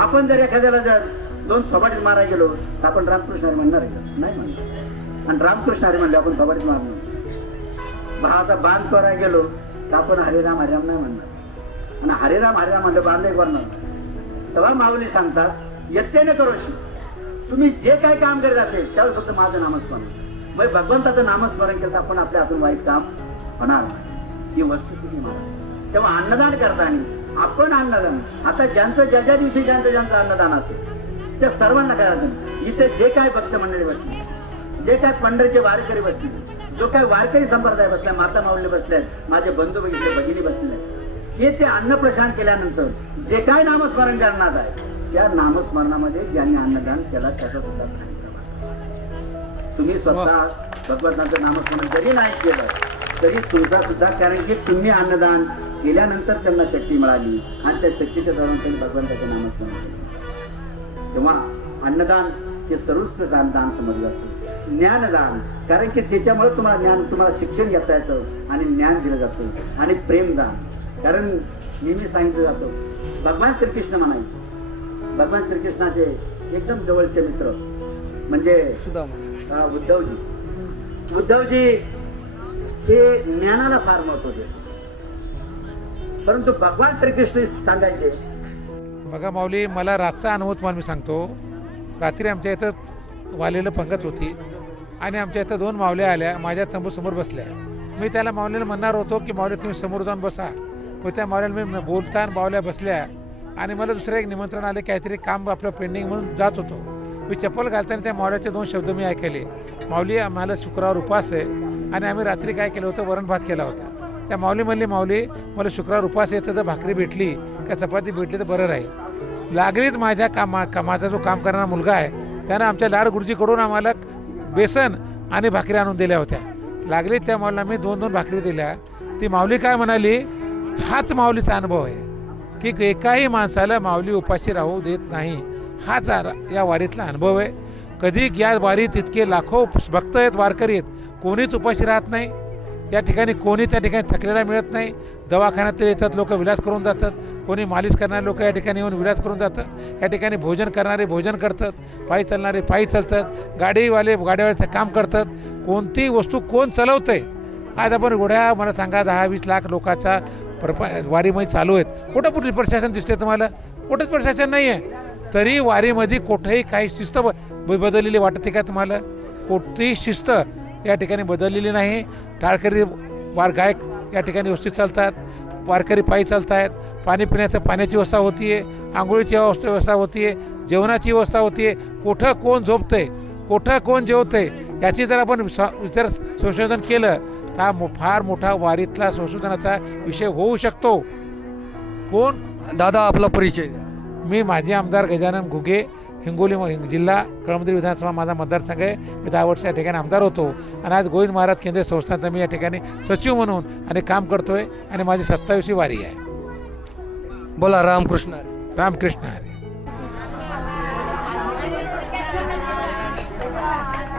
आपण जर एखाद्याला जर 2 थोबाडीत मारायला गेलो तर आपण रामकृष्ण हरी म्हणणार आहे का? नाही म्हणणार. आणि रामकृष्ण हरी म्हणले आपण थोबाडीत मारणार. भावाचा बांध करायला गेलो तर आपण हरिराम हरिराम नाही म्हणणार. आणि हरिराम हरिराम म्हणलं बांध एक वरणार. तेव्हा माऊली सांगतात यत्याने करोशी, तुम्ही जे काय काम करत असेल त्यावेळेस फक्त माझं नामस्मरण. मग भगवंताचं नामस्मरण केलं तर आपण आपल्या हातून वाईट काम होणार नाही. ही वस्तुस्थिती महाराज. तेव्हा अन्नदान करताना आपण अन्नदान, आता ज्यांचं ज्या दिवशी ज्यांचं अन्नदान असेल त्या सर्वांना काय असेल. इथे जे काय भक्त मंडळी बसली, जे काय पंढरीचे वारकरी बसले, जो काय वारकरी संप्रदाय बसलाय, माता माऊली बसल्या, माझे बंधू बघितले, भगिनी बसले, हे ते अन्नप्रशान केल्यानंतर जे काय नामस्मरण करणार आहे त्या नामस्मरणामध्ये ज्यांनी अन्नदान केला त्याचा सुद्धा तुम्ही स्वतः भगवंताचं नामस्मरण जरी नाही केलं तरी तुमचा सुद्धा, कारण की तुम्ही अन्नदान केल्यानंतर त्यांना शक्ती मिळाली आणि त्या शक्तीच्या धरून त्यांनी भगवंताचं नामस्मरण केलं. तेव्हा अन्नदान हे सर्वोत्कृष्ट दान समजलं जातं. ज्ञानदान, कारण की त्याच्यामुळे तुम्हाला ज्ञान, तुम्हाला शिक्षण घेता येतं आणि ज्ञान दिलं जातं. आणि प्रेमदान, कारण नेहमी सांगितलं जातं भगवान श्रीकृष्ण म्हणायचे, भगवान श्रीकृष्णाचे एकदम जवळचे मित्र म्हणजे उद्धवजी. उद्धवजी हे ज्ञानाला फार महत्व देत, परंतु भगवान श्रीकृष्ण सांगायचे. बघा माऊली, मला रातचा अनुभव तुम्हाला मी सांगतो. रात्री आमच्या इथं वालेलं पंगत होती आणि आमच्या इथं 2 माऊल्या आल्या, माझ्या तंबूसमोर बसल्या. मी त्याला माऊलीला म्हणणार होतो की माऊली तुम्ही समोर जाऊन बसा, पण त्या माऊल्याला मी बोलताना माऊल्या बसल्या आणि मला दुसरं एक निमंत्रण आले, काहीतरी काम आपलं पेंडिंग म्हणून जात होतो. मी चप्पल घालताना त्या माऊल्याचे 2 शब्द मी ऐकले, माऊली आम्हाला शुक्रवार उपास आहे आणि आम्ही रात्री काय केलं होतं, वरण भात केला होता. त्या माऊली म्हणली, माऊली मला शुक्रवार उपास येतं तर भाकरी भेटली का चपाती भेटली तर बरं राहील. लागलीच माझ्या माझा जो काम करणारा मुलगा आहे त्यानं आमच्या लाड गुरुजीकडून आम्हाला बेसन आणि भाकरी आणून दिल्या होत्या. लागली त्या माऊलीला मी 2-2 भाकरी दिल्या. ती माऊली काय म्हणाली, हाच माऊलीचा अनुभव आहे की एकाही माणसाला माऊली उपाशी राहू देत नाही. हाच या वारीतला अनुभव आहे. कधी या वारीत इतके लाखो भक्त आहेत, वारकरी आहेत, कोणीच उपाशी राहत नाही. या ठिकाणी कोणी त्या ठिकाणी थकलेला मिळत नाही. दवाखान्यात येतात लोक, विलास करून जातात. कोणी मालिश करणारे लोक या ठिकाणी येऊन विलास करून जातात. या ठिकाणी भोजन करणारे भोजन करतात, पायी चालणारे पायी चालतात, गाडीवाल्याचं काम करतात. कोणतीही वस्तू कोण चालवतं आहे. आज आपण एवढ्या मला सांगा 10-20 लाख लोकांचा वारीमध्ये चालू आहेत. कुठं कुठे प्रशासन दिसते तुम्हाला? कुठंच प्रशासन नाही आहे. तरी वारीमध्ये कुठेही काही शिस्त बदललेली वाटते का तुम्हाला? कोणतीही शिस्त या ठिकाणी बदललेली नाही. टाळकरी गायक या ठिकाणी व्यवस्थित चालतात, वारकरी पायी चालत आहेत. पाण्याची व्यवस्था होती आहे, आंघोळीची व्यवस्था होती आहे, जेवणाची व्यवस्था होती आहे. कुठं कोण झोपतंय, कुठं कोण जेवतंय याची जर आपण संशोधन केलं तर फार मोठा वारीतला संशोधनाचा विषय होऊ शकतो. कोण? दादा आपला परिचय द्या. मी माजी आमदार गजानन घुगे, हिंगोली जिल्हा कळमनुरी विधानसभा माझा मतदारसंघ आहे. मी 10 वर्ष या ठिकाणी आमदार होतो आणि आज गोविंद महाराज केंद्रीय संस्थांचा मी या ठिकाणी सचिव म्हणून आणि काम करतो आहे आणि माझी 27वी वारी आहे. बोला रामकृष्ण हरी. रामकृष्ण हरी.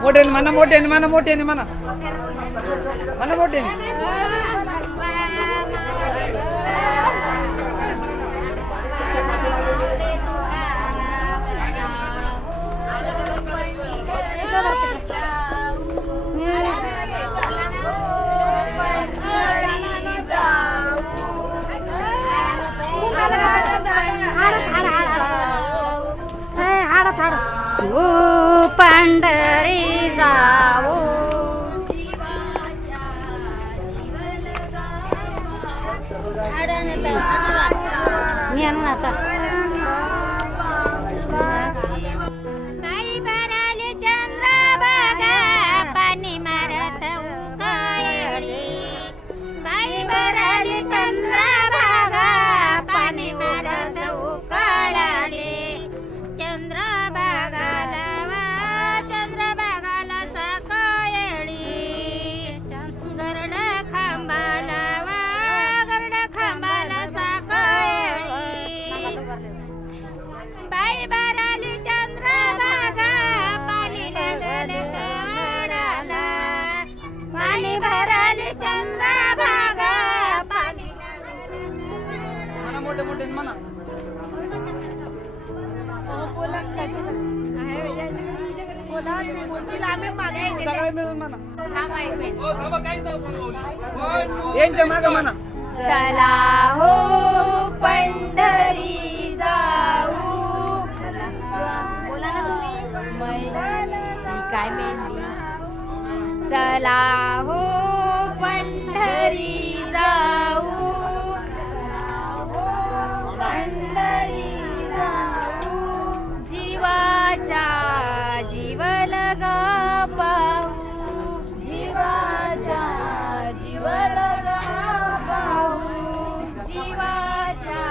मोठ्याने म्हणा, मोठ्याने म्हणा, मोठ्याने म्हणा, म्हणा मोठ्याने. पंढरी जाऊ काही भराले चंद्रभागा पाणी मारत उकाळली. बाई भराले चंद्रभागा पाणी मारत उकाळले. चंद्रभागाला सकाळी गरड खांबाला सकाळी. बाई भराली चंद्रभागा पाणी लागल कडाला. पाणी भराली चंद्रभागा पाणी म्हणा मोठे मोठ्याने म्हणा. सगळे मिळून म्हणा. यांच्या मागे म्हणा. चला हो पंढरी जाऊ. बोला ना तुम्ही. काय मेहंदी. चला हो पंढरी जाऊ. पंढरी जाऊ. जीवाच्या जीव लगा पाहू. जीवाच्या जीव लगा पाहू. जीवाच्या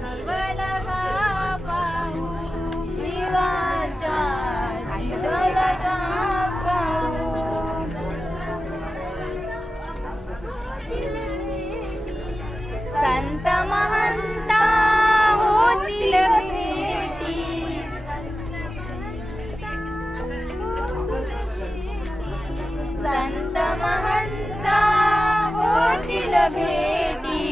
जीव लगा पाहू. जीवाच्या जीव लगा पाहू. संत महंता होतील भेटी. संत महंता होतील भेटी.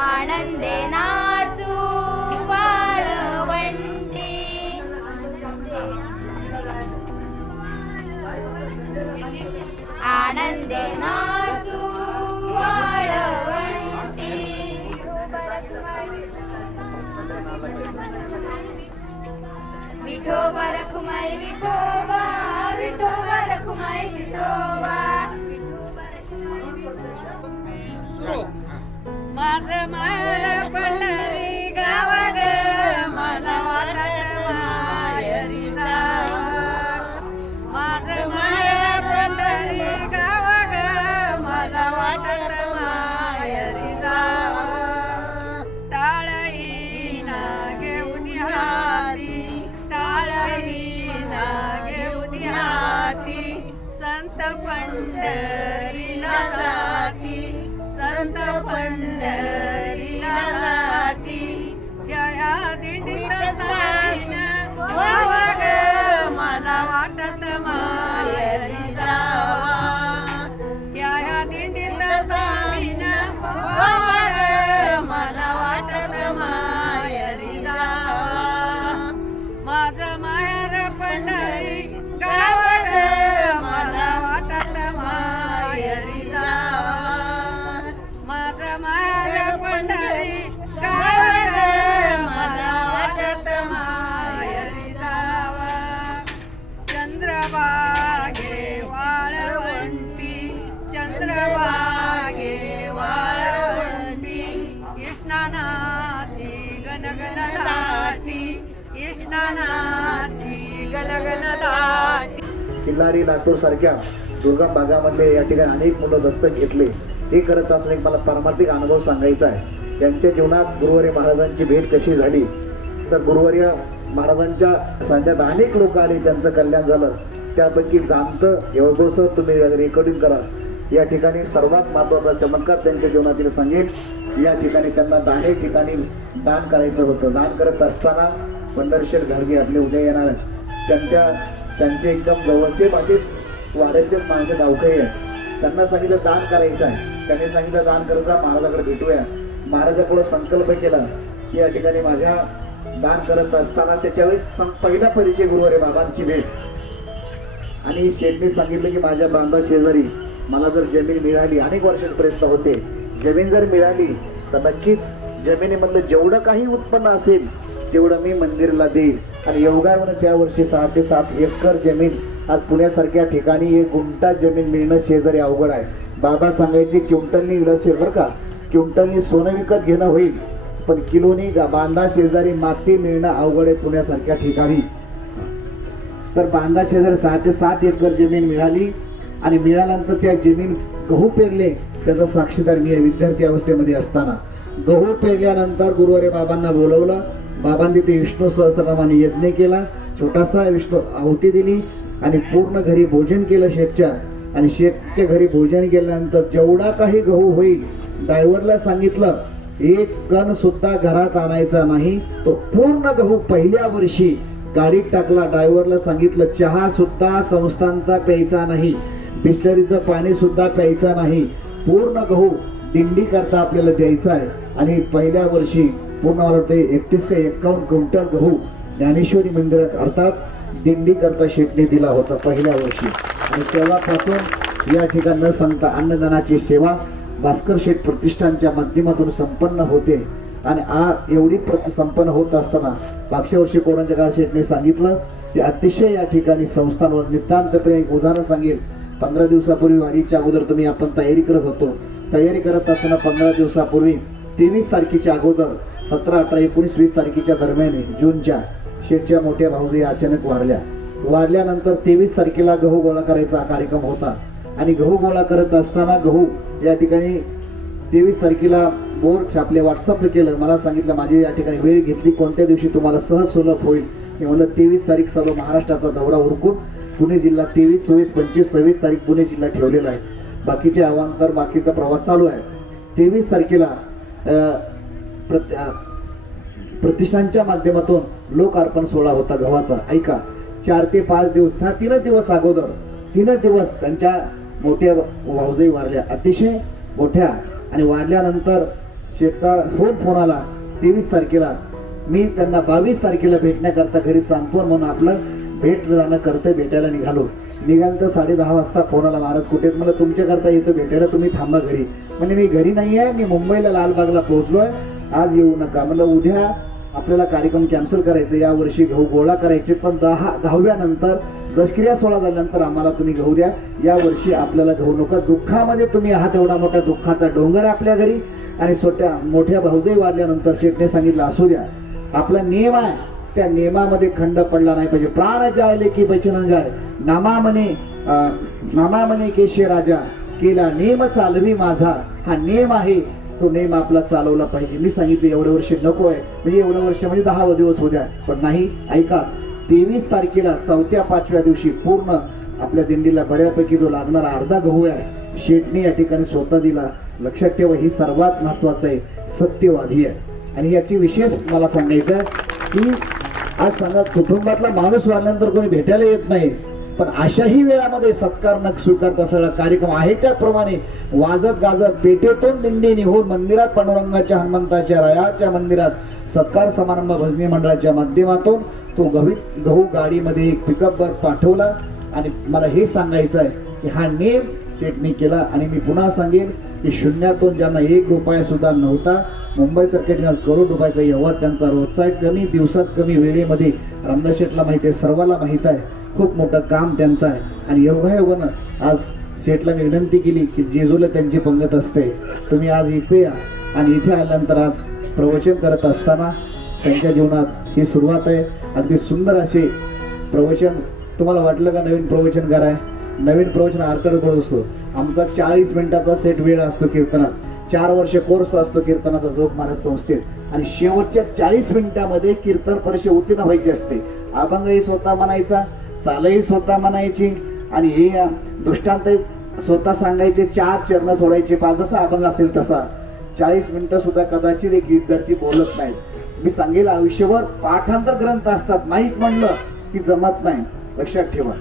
आनंदे नाचू वाळवंटी. आनंदे नाचू वाळवंटी. विठोबा रखुमाई विठोबा. विठोबा रखुमाई विठोबा. माझं माझं पंढरी गाव ग. मला वाटत माहेरी जावं. माझं जाती संत पंढरीला जाती संत पंढरीला जाती या दिंडीत जाईन व्हावा ग मला वाटत माहेरी जावा या दिंडीत जाईन व्हावा ग मला वाटत माहेरी जावा माझं माहेर पंढरी गाव ग मला वाटत माहेरी जावा माझं माहेर पंढरी गाव ग मला वाटत माहेरी जावा चंद्रभागे वाळवंटी चंद्रभागे वाळवंटी कृष्णानाची गणगण दाटी कृष्णानाची गणगण दाटी किल्लारी लातूर सारख्या दुर्गम भागामधले या ठिकाणी अनेक मुलं दत्तक घेतले. हे करत असताना एक मला पारमार्थिक अनुभव सांगायचा आहे. त्यांच्या जीवनात गुरुवारी महाराजांची भेट कशी झाली तर गुरुवारी महाराजांच्या सांध्यात अनेक लोक आले, त्यांचं कल्याण झालं. त्यापैकी जाणतं एवढंसं तुम्ही रेकॉर्डिंग करा. या ठिकाणी सर्वात महत्त्वाचा चमत्कार त्यांच्या जीवनातील सांगेल. या ठिकाणी त्यांना अनेक ठिकाणी दान करायचं होतं. दान करत असताना पंढरशेठ घाडगे आपले उद्या येणार त्यांचे एकदम जवळचे बाकीच वाड्याचे माझे गावकरी आहे. त्यांना सांगितलं दान करायचं आहे. त्यांनी सांगितलं दान करायचं, महाराजाकडे भेटूया. महाराजाकडे संकल्प केला की या ठिकाणी माझ्या दान करत असताना त्याच्यावेळेस पहिला परिचय गुरुवारी बाबांची भेट. आणि शेठने सांगितलं की माझ्या बांधा शेजारी मला जर जमीन मिळाली, अनेक वर्षाचे प्रयत्न होते, जमीन जर मिळाली तर नक्कीच जमिनीमधलं जेवढं काही उत्पन्न असेल तेवढं मी मंदिराला देईल. आणि योगायोगानं त्या वर्षी 6 ते 7 एकर जमीन आज पुण्यासारख्या ठिकाणी 1 गुंठा जमीन मिळणं शेजारी अवघड आहे. बाबा सांगायचे क्विंटलनी असेल बरं का, क्विंटलनी सोनं विकत घेणं होईल, पण किलोनी बांधा शेजारी माती मिळणं अवघड आहे पुण्यासारख्या ठिकाणी. तर बांधा शेजारी 6 ते 7 एकर जमीन मिळाली. आणि मिळाल्यानंतर त्या जमीन गहू पेरले, त्याचा साक्षीदार मी विद्यार्थी अवस्थेमध्ये असताना. गहू पेरल्यानंतर गुरुवारी बाबांना बोलवलं. बाबांनी ते विष्णू सहस्रनामाने यज्ञ केला, छोटासा विष्णू आहुती दिली आणि पूर्ण घरी भोजन केलं शेठच्या. आणि शेठच्या घरी भोजन केल्यानंतर जेवढा काही गहू होईल ड्रायव्हरला सांगितलं 1 कण सुद्धा घरात आणायचा नाही. तो पूर्ण गहू पहिल्या वर्षी गाडीत टाकला. ड्रायव्हरला सांगितलं चहा सुद्धा संस्थांचा प्यायचा नाही, बिस्लरीचं पाणी सुद्धा प्यायचा नाही, पूर्ण गहू दिंडी करता आपल्याला द्यायचा आहे. आणि पहिल्या वर्षी पूर्ण मला वाटते 31 ते 51 क्विंटल गहू ज्ञानेश्वरी मंदिरात अर्थात दिंडी करता शेठने दिला होता पहिल्या वर्षी. आणि तेव्हापासून या ठिकाणी न सांगता अन्नदानाची सेवा भास्कर शेठ प्रतिष्ठानच्या माध्यमातून संपन्न होते. आणि एवढी संपन्न होत असताना मागच्या वर्षी कोरोनाच्या काळात शेठने सांगितलं की अतिशय या ठिकाणी संस्थांवर नितांतपणे एक उदाहरण सांगेल. 15 दिवसापूर्वी वारीच्या अगोदर आपण तयारी करत होतो. तयारी करत असताना 15 दिवसापूर्वी 23 तारखेच्या अगोदर 17, 18, 19, 20 तारखेच्या दरम्यान जूनच्या शेठच्या मोठ्या भाऊजी अचानक वारल्यानंतर 23 तारखेला गहू गोळा करायचा कार्यक्रम होता. आणि गहू गोळा करत असताना गहू या ठिकाणी 23 तारखेला बोर्ड छापले, व्हॉट्सअप केलं. मला सांगितलं माझी या ठिकाणी वेळ घेतली, कोणत्या दिवशी तुम्हाला सहज सुलभ होईल. मी म्हणलं 23 तारीख सर्व महाराष्ट्राचा दौरा उरकून पुणे जिल्हा 23, 24, 25, 26 तारीख पुणे जिल्हा ठेवलेला आहे. बाकीचे अवांतर बाकीचा प्रवास चालू आहे. 23 तारखेला प्रतिष्ठानच्या माध्यमातून लोकार्पण सोहळा होता गव्हाचा. ऐका, 4 ते 5 दिवस, 3 दिवस अगोदर 3 दिवस त्यांच्या मोठ्या भाऊजाई वारल्या, अतिशय मोठ्या. आणि वारल्यानंतर शेठचा फोन आला 23 तारखेला. मी त्यांना 22 तारखेला भेटण्याकरता घरी सांगतो म्हणून आपलं भेट जाणं करतं भेटायला निघालो तर 10:30 वाजता फोन आला, महाराज कुठे? मला तुमच्याकरता येतो भेटायला, तुम्ही थांबा घरी. म्हणजे मी घरी नाही आहे, मी मुंबईला लालबागला पोहोचलो आहे, आज येऊ नका. म्हणलं उद्या आपल्याला कार्यक्रम कॅन्सल करायचं, या वर्षी गहू गोळा करायचे, पण 10व्या नंतर दशक्रिया सोहळा झाल्यानंतर आम्हाला तुम्ही गहू द्या, या वर्षी आपल्याला गहू नका. दुःखामध्ये तुम्ही आहात, एवढा मोठा दुःखाचा डोंगर आपल्या घरी. आणि मोठ्या भाऊजाई वारल्यानंतर शेठने सांगितलं असू द्या, आपला नियम आहे, त्या नियमामध्ये खंड पडला नाही पाहिजे. प्राण जायले की बचन जाय, नामामने केशे राजा, केला नेम चालवी माझा. हा नेम आहे, तो नेम आपला चालवला पाहिजे. मी सांगितलं एवढे वर्ष नको आहे, म्हणजे एवढे वर्ष म्हणजे 10 दिवस होत्या, पण नाही. ऐका, 23 तारखेला 4-5व्या दिवशी पूर्ण आपल्या दिंडीला बऱ्यापैकी जो लागणारा अर्धा गहू आहे शेटने या ठिकाणी स्वतः दिला. लक्षात ठेवा, ही सर्वात महत्वाचं आहे, सत्यवादी आहे. आणि याची विशेष मला सांगायचं आहे की आज सांगा, कुटुंबातला माणूस वारल्यानंतर कोणी भेटायला येत नाही, पण अशाही वेळामध्ये सत्कार न स्वीकारता सगळा कार्यक्रम आहे त्याप्रमाणे वाजत गाजत पेटेतून दिंडी निघून मंदिरात पांडुरंगाच्या हनुमंताच्या रायाच्या मंदिरात सत्कार समारंभ भजनी मंडळाच्या माध्यमातून तो गहू गाडीमध्ये एक पिकअपवर पाठवला. आणि मला हे सांगायचं आहे की हा नेम शेटने केला. आणि मी पुन्हा सांगेन की शून्यातून ज्यांना 1 रुपया सुद्धा नव्हता, मुंबईसारख्या ठिकाणी करोड रुपयाचा व्यवहार त्यांचा रोजचा आहे. कमी दिवसात कमी वेळेमध्ये रामदास शेटला माहिती आहे, सर्वाला माहीत आहे, खूप मोठं काम त्यांचं आहे. आणि योगायोगानं आज शेटला मी विनंती केली की जेजूला त्यांची पंगत असते, तुम्ही आज इथे या. आणि इथे आल्यानंतर आज प्रवचन करत असताना त्यांच्या जीवनात ही सुरुवात आहे. अगदी सुंदर असे प्रवचन. तुम्हाला वाटलं का नवीन प्रवचनकार आहे? नवीन प्रवचन आरकडे करत असतो. आमचा 40 मिनिटाचा सेट वेळ असतो कीर्तनात. 4 वर्ष कोर्स असतो कीर्तनाचा जोग महाराज संस्थेत. आणि शेवटच्या 40 मिनिटामध्ये कीर्तन परीक्षा उत्तीर्ण व्हायची असते. अभंगही स्वतः म्हणायचा, चालही स्वतः म्हणायची, आणि हे दृष्टांत स्वतः सांगायचे, 4 चरण सोडायचे, 5 जसा अभंग असेल तसा. 40 मिनिटं सुद्धा कदाचित एक विद्यार्थी बोलत नाहीत. मी सांगेल, आयुष्यभर पाठांतर ग्रंथ असतात, माहीत म्हणलं की जमत नाही. लक्षात ठेवा.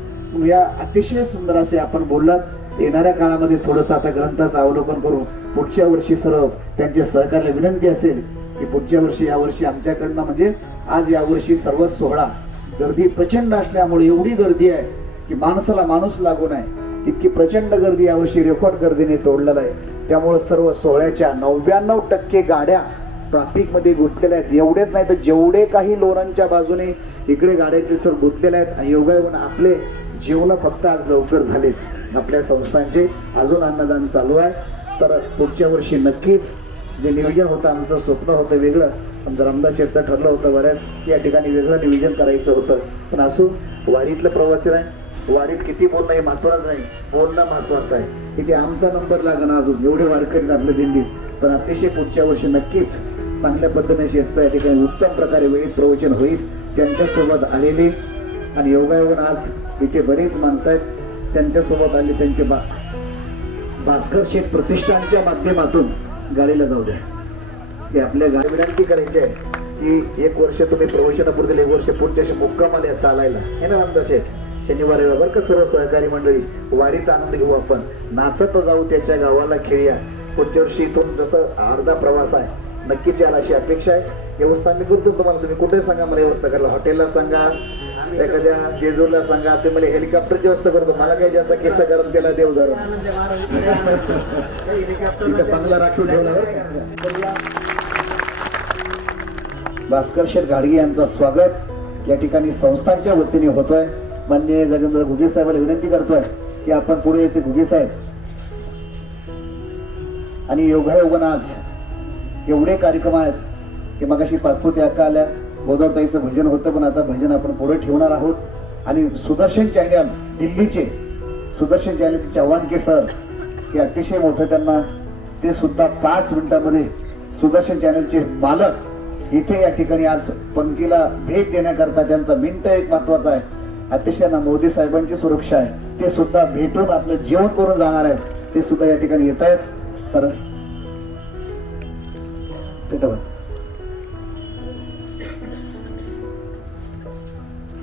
या अतिशय सुंदर असे आपण बोललात. येणाऱ्या काळामध्ये थोडंसं आता ग्रंथाचं अवलोकन करू. पुढच्या वर्षी सर्व त्यांच्या सहकार्याला विनंती असेल की पुढच्या वर्षी, यावर्षी आमच्याकडनं म्हणजे आज यावर्षी सर्व सोहळा गर्दी प्रचंड असल्यामुळे एवढी गर्दी आहे की माणसाला माणूस लागू नये इतकी प्रचंड गर्दी यावर्षी रेकॉर्ड गर्दीने तोडलेला आहे. त्यामुळे सर्व सोहळ्याच्या 99% गाड्या ट्रॅफिकमध्ये गुंतलेल्या आहेत. एवढेच नाही तर जेवढे काही लोणंदच्या बाजूने इकडे गाड्याचे सर गुंतलेले आहेत. आणि योगायोगाने आपले जीवन फक्त आज लवकर झालेत. आपल्या संस्थांचे अजून अन्नदान चालू आहे. तर पुढच्या वर्षी नक्कीच जे नियोजन होतं, आमचं स्वप्न होतं वेगळं, आमचं रामदास शेठचं ठरलं होतं बऱ्याच या ठिकाणी वेगळं नियोजन करायचं होतं. पण असो, वारीतलं प्रवासी आहे, वारीत किती बोलणं हे महत्वाचं नाही, बोलणं महत्वाचं आहे. इथे आमचा नंबर लागणार अजून एवढे वारकरी आपल्या दिंडीत. पण अतिशय पुढच्या वर्षी नक्कीच चांगल्या पद्धतीने शेठचं या ठिकाणी उत्तम प्रकारे वेळीत प्रवचन होईल. त्यांच्यासोबत आलेले आणि योगायोगानं आज इथे बरेच माणसं आहेत, त्यांच्यासोबत आले त्यांचे भास्कर शेठ प्रतिष्ठानच्या माध्यमातून गाडीला जाऊ द्या. की आपल्या गाडी विनंती करायची आहे की 1 वर्ष तुम्ही प्रवचनापुरते 1 वर्ष पुढच्या मुक्कामाला चालायला हे ना रामदास शेठ. शनिवार रविवार का सर्व सहकारी मंडळी वारीचा आनंद घेऊ आपण, नाचत जाऊ त्याच्या गावाला खेळूया. पुढच्या वर्षी इथून जसं अर्धा प्रवास आहे नक्कीच याला अशी अपेक्षा आहे. व्यवस्था मी करतो तुम्हाला, तुम्ही कुठे सांगा मला व्यवस्था करायला, हॉटेलला सांगा, एखाद्या जेजूरला सांगा, ते मला हेलिकॉप्टरची व्यवस्था करतो. मला काही जास्त किस्सा गरम केला देव धरून इथं बंगला राखून ठेवल्यावर. भास्कर शेठ घाडगे यांचं स्वागत या ठिकाणी संस्थांच्या वतीने होतोय. माननीय गजेंद्र घुगे साहेबांना विनंती करतोय की आपण पुढे यायचे. घुगे साहेब आणि योगायोगानं आज एवढे कार्यक्रम आहेत की मगाशी पाचपुते अक्का आल्या, गोदावताईचं भजन होतं, पण आता भजन आपण पुढे ठेवणार आहोत. आणि सुदर्शन चॅनल दिल्लीचे सुदर्शन चॅनल चव्हाणके सर हे अतिशय मोठं, त्यांना ते सुद्धा 5 मिनिटांमध्ये सुदर्शन चॅनलचे मालक इथे या ठिकाणी आज पंक्तीला भेट देण्याकरता त्यांचा मिनिट एक महत्वाचा आहे. अतिशय ना मोदी साहेबांची सुरक्षा आहे, ते सुद्धा भेटून आपलं जेवण करून जाणार आहेत, ते सुद्धा या ठिकाणी येत आहेत. तर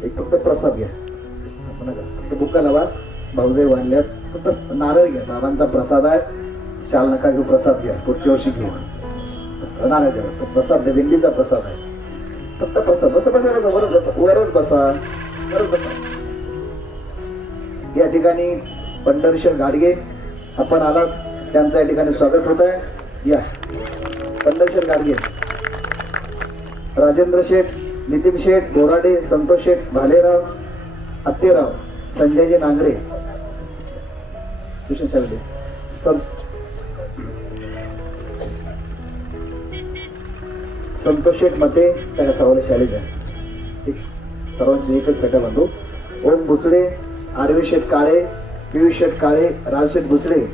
एक फक्त प्रसाद घ्या, फक्त बुक्का लावा, भाऊजाई वाढल्यात, फक्त नारळ घ्या, बाबांचा प्रसाद आहे, शाल नका घेऊ, प्रसाद घ्या, पुढच्या वर्षी घेऊ नारळ घ्या, प्रसाद घ्या, दिंडीचा प्रसाद आहे, फक्त प्रसाद. बसा बसा बसा, वरच बसा, वरच बसा, वरच बसा. या ठिकाणी पंढरीशेठ घाडगे आपण आलात, त्यांचं या ठिकाणी स्वागत होत आहे. या पंढरीशेठ घाडगे, राजेंद्र शेठ, नितीन शेठ, बोराडे, संतोष शेठ, भालेराव, अत्तेराव, संजयजी नांगरे, कृष्ण शाळदे, संतोष शेठ मते, त्या सर्वांना शाळेत आहे. सर्वांची एकच फेटा बांधू. ओम बुचडे, आरवी शेठ काळे, पियुष शेठ काळे, राजशेठ बुचडे,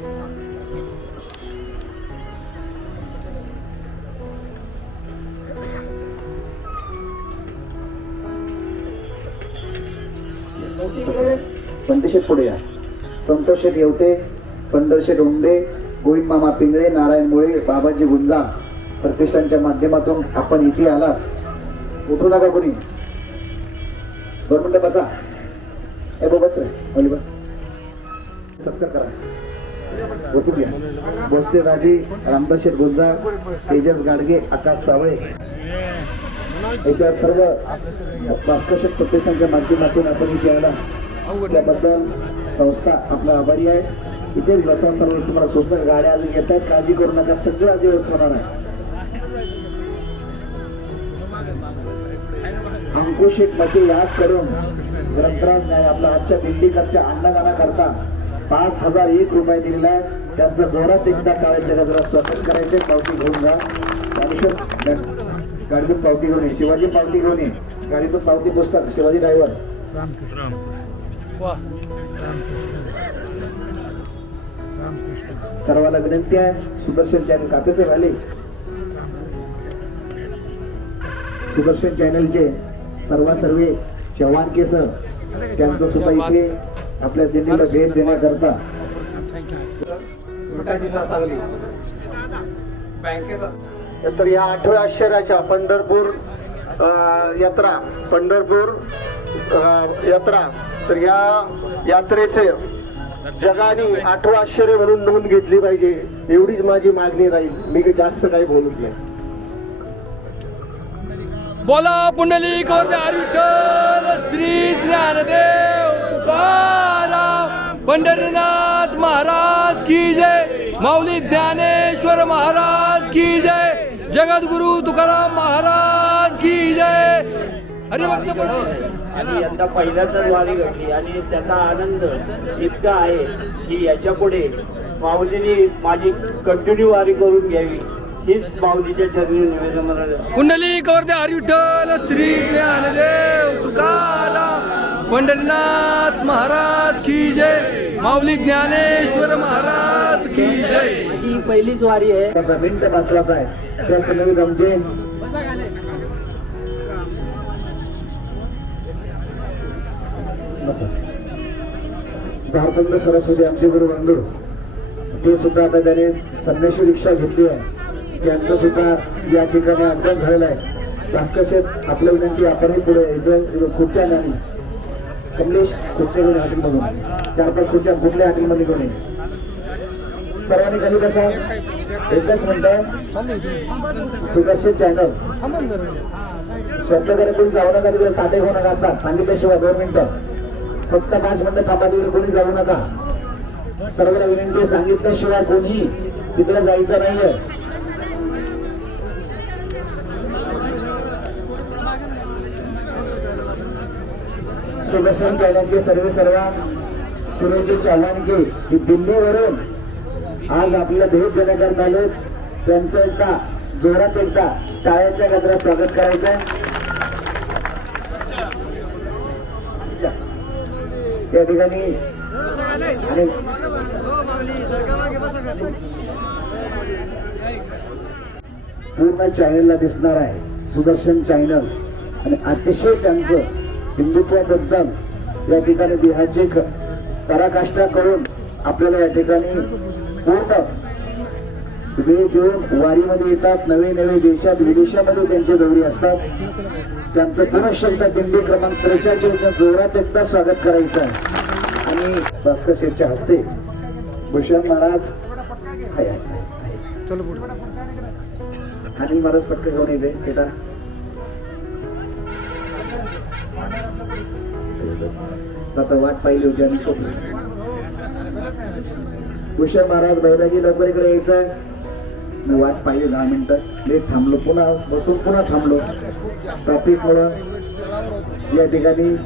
बंटीशेठ पुढे या, संतोष शेठ येवते, पंढरशेठ उंडे, गोविंद मामा पिंगळे, नारायण मुळे, बाबाजी गुंजा प्रतिष्ठानच्या माध्यमातून आपण इथे आलात. उठू नका कोणी, 2 मिनिटं बसा. ए बो बस रे, ओली बस, सत्कार करा. उठून घ्या. भोसले राजी, रामदास गुंजा, तेजस गाडगे, आकाश सावळे, या सर्व भास्कर प्रतिष्ठानच्या माध्यमातून आपण इथे आला त्याबद्दल संस्था आपला आभारी आहे. इथेच बसा सर्व. तुम्हाला सोबत गाड्या अजून येत आहेत, काळजी करू नका, सगळं आज व्यवस्था होणार आहे. अंकुश शेठ मध्ये याच करून ग्रंथराज न्याय आपला आजच्या दिंडीकरच्या अन्नदाना करता 5,001 रुपये दिलेला आहे. त्यांचा जोरात एकदा काळाच्या गजरा स्वागत करायचे. पावती घेऊन जा. गाडीतून पावती घेऊन ये. शिवाजी पावती घेऊन ये. गाडीतून पावती पुस्तक. शिवाजी ड्रायव्हर. सर्वांना विनंती आहे, सुदर्शन चॅनल कापेसे झाले. सुदर्शन चॅनलचे सर्वे चव्हाण केस त्यांचं सुद्धा इथे आपल्या दिल्लीला भेट देण्याकरता तर या 8व्या आश्चर्याच्या पंढरपूर यात्रा तर या यात्रेचे जगाने 8वं आश्चर्य म्हणून नोंद घेतली पाहिजे, एवढीच माझी मागणी राहील. मी जास्त काही बोलत नाही. बोला पुंडलिक विठ्ठल श्री ज्ञानदेव तुकाराम पंढरीनाथ महाराज की जय. माऊली ज्ञानेश्वर महाराज की जय. जगद्गुरु तुकाराम महाराज की जय. हरिभक्त आणि यंदा पहिल्यांदाच वारी घडली आणि त्याचा आनंद इतका आहे की याच्या पुढे माऊलीने माझी कंटिन्यू वारी करून घ्यावी, हीच माऊलीच्या चरणी निवेदन मला. पुंडलिक विठ्ठल श्री ज्ञानदेव तुकाराम पंढरीनाथ महाराज की जय. माऊली ज्ञानेश्वर महाराज की जय. ही पहिलीच वारी आहे. त्याचा मिनिट महत्वाचा आहे. त्या सगळे गमजे झारखंड सरस्वती आमचे गुरु बंधू ते सुद्धा आता त्याने संन्याशी रिक्षा घेतली आहे. त्यांचं सुद्धा या ठिकाणी आगमन झालेलं आहे. भास्करशेठ आपल्या विनंती आपणही पुढे यायचं. खुर्च्या नाही कमलेश, खुर्च्या घेऊन हॉटेलमधून 4-5 खुर्च्या कुठल्या हॉटेलमध्ये घेऊन सर्वांनी खाली बसा. एकच मिनिट. सुदर्शन चॅनल स्वतःकडे कोणी जाऊ नका, तिकडे ताटे होऊ नका. आता सांगितल्याशिवाय 2 मिनिटं फक्त 5 मिनिटं थांबा. तिकडे कोणी जाऊ नका. सर्वांना विनंती, सांगितल्याशिवाय कोणी तिकडे जायचं नाहीये. सुदर्शन चॅनलचे सर्व सुरेश चव्हाणके ही दिल्लीवरून आज आपल्याला भेट देण्याकरता आले. त्यांचं एकदा जोरात एकदा टाळ्याच्या गजरात स्वागत करायचं आहे. त्या ठिकाणी आणि पूर्ण चॅनलला दिसणार आहे सुदर्शन चॅनल आणि अतिशय त्यांचं हिंदुत्वाबद्दल या ठिकाणी देहाची पराकाष्ठा करून आपल्याला या ठिकाणी पूर्ण वेळ देऊन वारीमध्ये येतात. नवे देशात विदेशामध्ये त्यांचे दौरे असतात. त्यांचं पुनश्च एकदा दिंडी क्रमांक 43 जोरात एकदा स्वागत करायचं आहे. आणि भास्कर शेठच्या हस्ते भूषण महाराज आणि महाराज पटकन घेऊन येते बेटा. आता वाट पाहिली होती आणि छोटी. भूषण महाराज बैरागी लवकर इकडे यायचं. मी वाट पाहिली 10 मिनिटं. लेट थांबलो, पुन्हा बसून पुन्हा थांबलो ट्रॅफिक मुळे. या ठिकाणी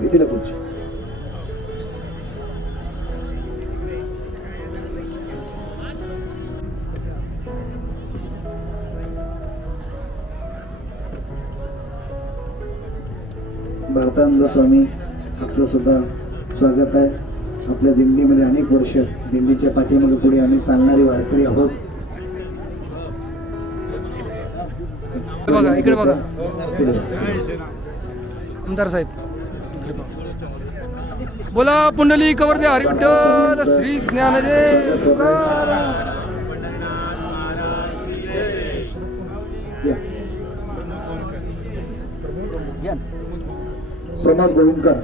इथे पुढची भारतानंद स्वामी आपलं सुद्धा स्वागत आहे. आपल्या दिंडीमध्ये अनेक वर्ष दिंडीच्या पाठीमागे पुढे आम्ही चालणारे वारकरी आहोत. बघा इकडे बघा आमदार साहेब बोला पुंडली कवर द्या हरी विठ्ठल श्री ज्ञानदेव तुकाराम. समाज गोविंदकर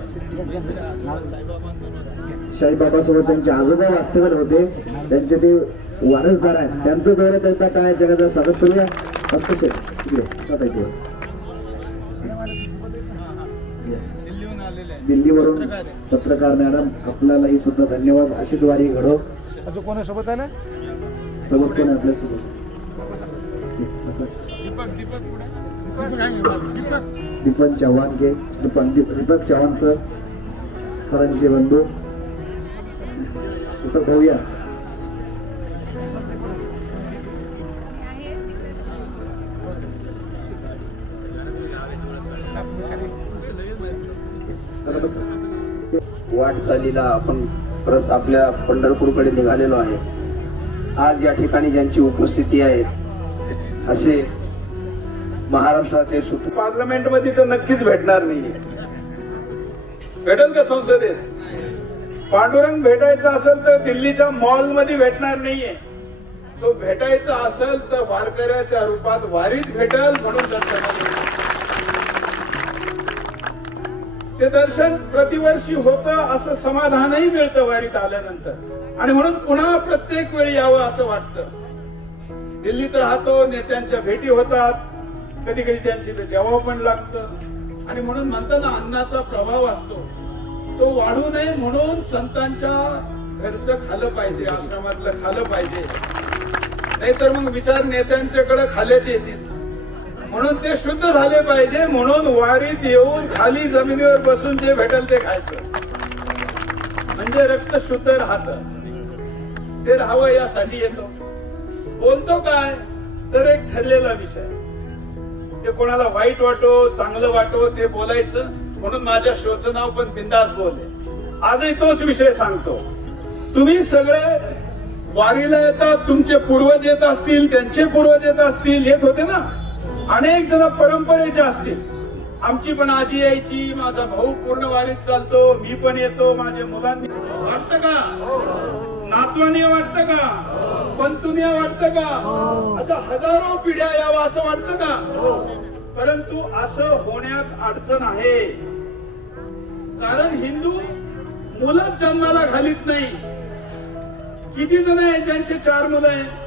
साईबाबासोबत त्यांचे आजोबा वास्तव्यात होते, त्यांचे ते वारसदार आहेत. त्यांचं जोरात त्यांचा काय जगाचं स्वागत करूया. दिल्लीवरून पत्रकार मॅडम आपल्यालाही सुद्धा धन्यवाद. अशीच वारी घडव. अजून कोणी सोबत आलं? सोबत कोण आपल्या सोबत दीपक चव्हाण के दीपक चव्हाण सर सरांचे बंधू दीपक भाऊया. वाटचालीला आपण परत आपल्या पंढरपूरकडे निघालेलो आहे. आज या ठिकाणी ज्यांची उपस्थिती आहे असे महाराष्ट्राचे पार्लमेंट मध्ये तर नक्कीच भेटणार नाही. भेटेल का संसदेत? पांडुरंग भेटायचा असेल तर दिल्लीच्या मॉल मध्ये भेटणार नाहीये. तो भेटायचा असेल तर वारकऱ्याच्या रूपात वारीत भेटेल. म्हणून दर्शन ते दर्शन प्रतिवर्षी होतं असं समाधानही मिळतं वारीत आल्यानंतर. आणि म्हणून पुन्हा प्रत्येक वेळी यावं असं वाटतं. दिल्लीत राहतो, नेत्यांच्या भेटी होतात, कधी कधी त्यांची जेवावं पण लागतं. आणि म्हणून म्हणतात ना अन्नाचा प्रभाव असतो तो वाढू नये म्हणून संतांच्या घरचं खाल्लं पाहिजे, आश्रमातलं खाल्लं पाहिजे. नाहीतर मग विचार नेत्यांच्याकडे खाल्याचे येतील. म्हणून ते शुद्ध झाले पाहिजे. म्हणून वारीत येऊन खाली जमिनीवर बसून जे भेटेल ते खायचं म्हणजे रक्त शुद्ध राहतं. ते राहावं यासाठी येतो. बोलतो काय तर एक ठरलेला विषय. ते कोणाला वाईट वाटो चांगलं वाटो ते बोलायचं. म्हणून माझ्या शोचं नाव पण बिंदास बोले. आजही तोच विषय सांगतो. तुम्ही सगळे वारीला येतात, तुमचे पूर्वज येत असतील, त्यांचे पूर्वज येत असतील, येत होते ना. अनेक जण परंपरेचे असतील. आमची पण आजी यायची, माझा भाऊ पूर्ण वारीत चालतो, मी पण येतो, माझ्या मुलांनी. वाटतं का? नातवानी वाटतं का? पंतुनिया वाटतं का? असं हजारो पिढ्या यावं असं वाटतं का? परंतु असं होण्यात अडचण आहे. कारण हिंदू मुलंच जन्माला घालीत नाही. किती जण आहे ज्यांचे 4 मुलं आहेत?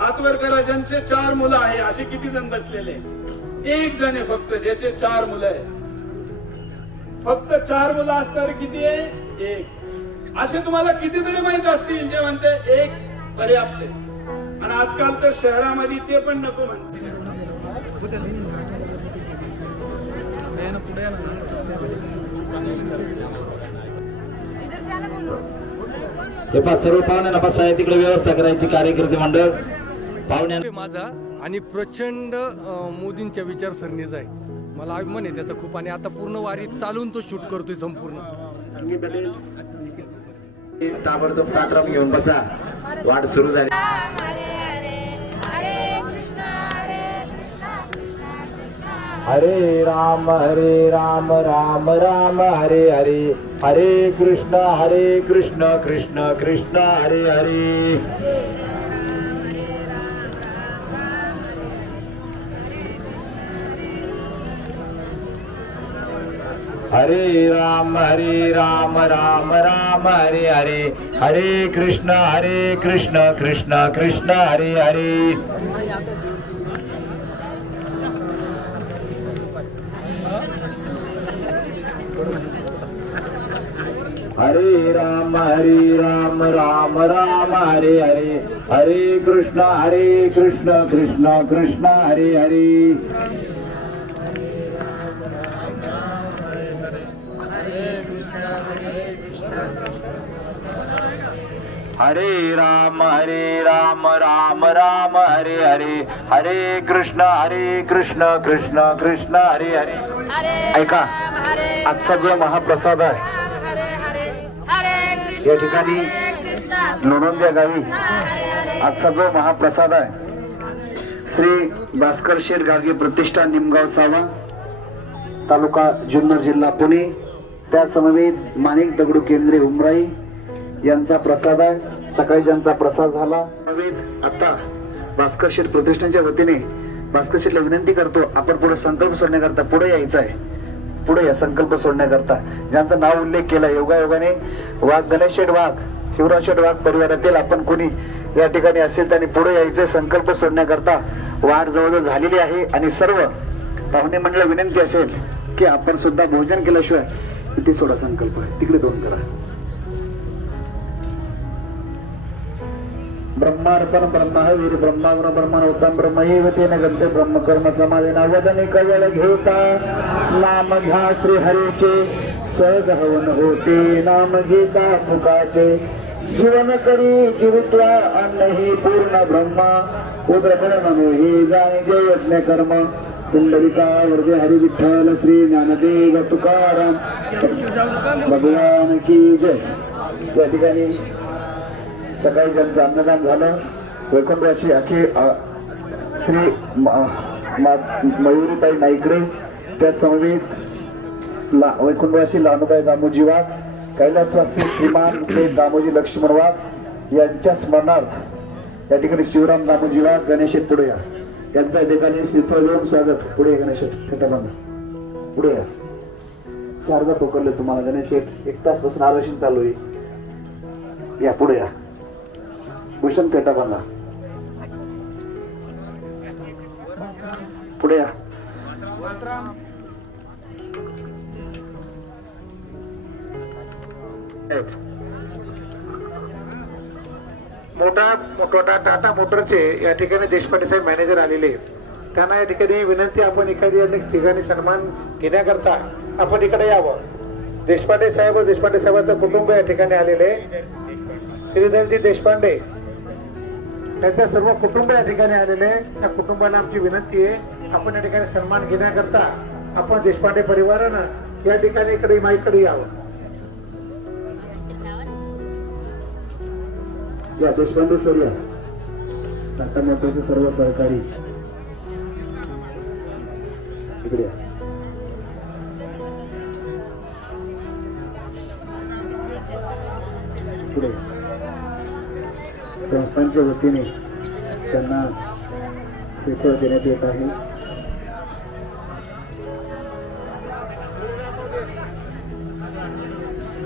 हात वर करा. ज्यांचे 4 मुलं आहे असे किती जण बसलेले? एक जण आहे फक्त ज्याचे 4 मुलं आहे. फक्त 4 मुलं असणार किती आहे? 1. असे तुम्हाला कितीतरी माहित असतील जे म्हणते 1 पर्याप्त आहे. आणि आजकाल तर शहरामध्ये ते पण नको म्हणते. सर्व पाहुणे नपास तिकडे व्यवस्था करायची कार्यकर्ते मंडळ पाहुण्या माझा आणि प्रचंड मोदींच्या विचारसरणीचा आहे. मला अभिमान आहे त्याचा खूप. आणि आता पूर्ण वारी चालून तो शूट करतोय संपूर्ण. ताबडतोब कार्यक्रम घेऊन बसा. वाट सुरू झाली. हरे राम राम राम हरे हरे. हरे कृष्ण कृष्ण कृष्ण हरे हरे. हरे राम राम राम हरे हरे. हरे कृष्ण कृष्ण कृष्ण हरे हरे. हरे राम राम राम हरे हरे. हरे कृष्ण कृष्ण कृष्ण हरे हरे. हरे राम राम राम हरे हरे. हरे कृष्ण कृष्ण कृष्ण हरे हरे. ऐका आजचा जो महाप्रसाद आहे या ठिकाणी लोणंद गावी आजचा जो महाप्रसाद आहे श्री भास्कर शेठ गाडगे प्रतिष्ठान निमगाव सावा तालुका जुन्नर जिल्हा पुणे त्या समवेत माणिक दगडू केंद्रे उमराई यांचा प्रसाद आहे. सकाळी ज्यांचा प्रसाद झाला समवेत आता भास्कर शेठ प्रतिष्ठानच्या वतीने भास्कर शेठला विनंती करतो आपण पुढे संकल्प सोडण्याकरता पुढे यायचं आहे. पुढे या संकल्प सोडण्याकरता ज्यांचा नाव उल्लेख केला योगायोगाने वाघ गणेश शेठ वाघ शिवराज शेठ वाघ परिवारातील आपण कोणी या ठिकाणी असेल त्यांनी पुढे यायचे संकल्प सोडण्याकरता वाट जवळजवळ झालेली आहे. आणि सर्व पाहुणे मंडळ विनंती असेल की आपण सुद्धा भोजन केल्याशिवाय किती सोडा संकल्प आहे तिकडे दोन करा. ब्रह्मार्पण ब्रह्मवीर ब्रह्माग्र ब्रह्मोत्तम ब्रह्मैव तेन गंते ब्रह्मकर्म समाधीना वदने कवळ घेता नाम घ्या श्री हरीचे सहज हवन होते नाम घेता मुखाचे जीवन करी जीवित्वा अन्नही पूर्ण ब्रह्मा उद्रपण मनोही जाणे यज्ञ कर्म कुंडलिका वरदे हरी विठ्ठल श्री ज्ञानदेव तुकाराम भगवान की जय. या ठिकाणी सकाळी ज्यांचं अन्नदान झालं वैकुंठवासी अखे श्री मयुरीताई नाईकडे त्या समवेत वैकुंठवासी लानुबाई दामोजी वाघ कैलासवासी श्रीमान श्री दामोजी लक्ष्मण वाघ यांच्या स्मरणार्थ या ठिकाणी शिवराम दामोजी वाघ गणेश पुढे या यांच्या ठिकाणी श्रीफळ देऊन स्वागत. पुढे गणेश बांधा पुढे या. चारदा पोकरले तुम्हाला गणेश एक तास पासून आरक्षण चालू आहे. या पुढे या. भूषण पेटा बांधा पुढे या. मोठा टाटा मोटरचे या ठिकाणी देशपांडे साहेब मॅनेजर आलेले आहेत. त्यांना या ठिकाणी विनंती आपण एखादी ठिकाणी सन्मान घेण्याकरता आपण इकडे यावं. देशपांडे साहेब व देशपांडे साहेबांचं कुटुंब या ठिकाणी आलेले श्रीधरजी देशपांडे त्यांचं सर्व कुटुंब या ठिकाणी आलेले. त्या कुटुंबाला आमची विनंती आहे आपण या ठिकाणी सन्मान घेण्याकरता आपण देशपांडे परिवारानं या ठिकाणी इकडे माईकडे यावं. या देशपांडे सर या टाटा मोटरचे सर्व सहकारी इकडे या. पुढे संस्थांच्या वतीने त्यांना श्रीफळ देण्यात येत आहे.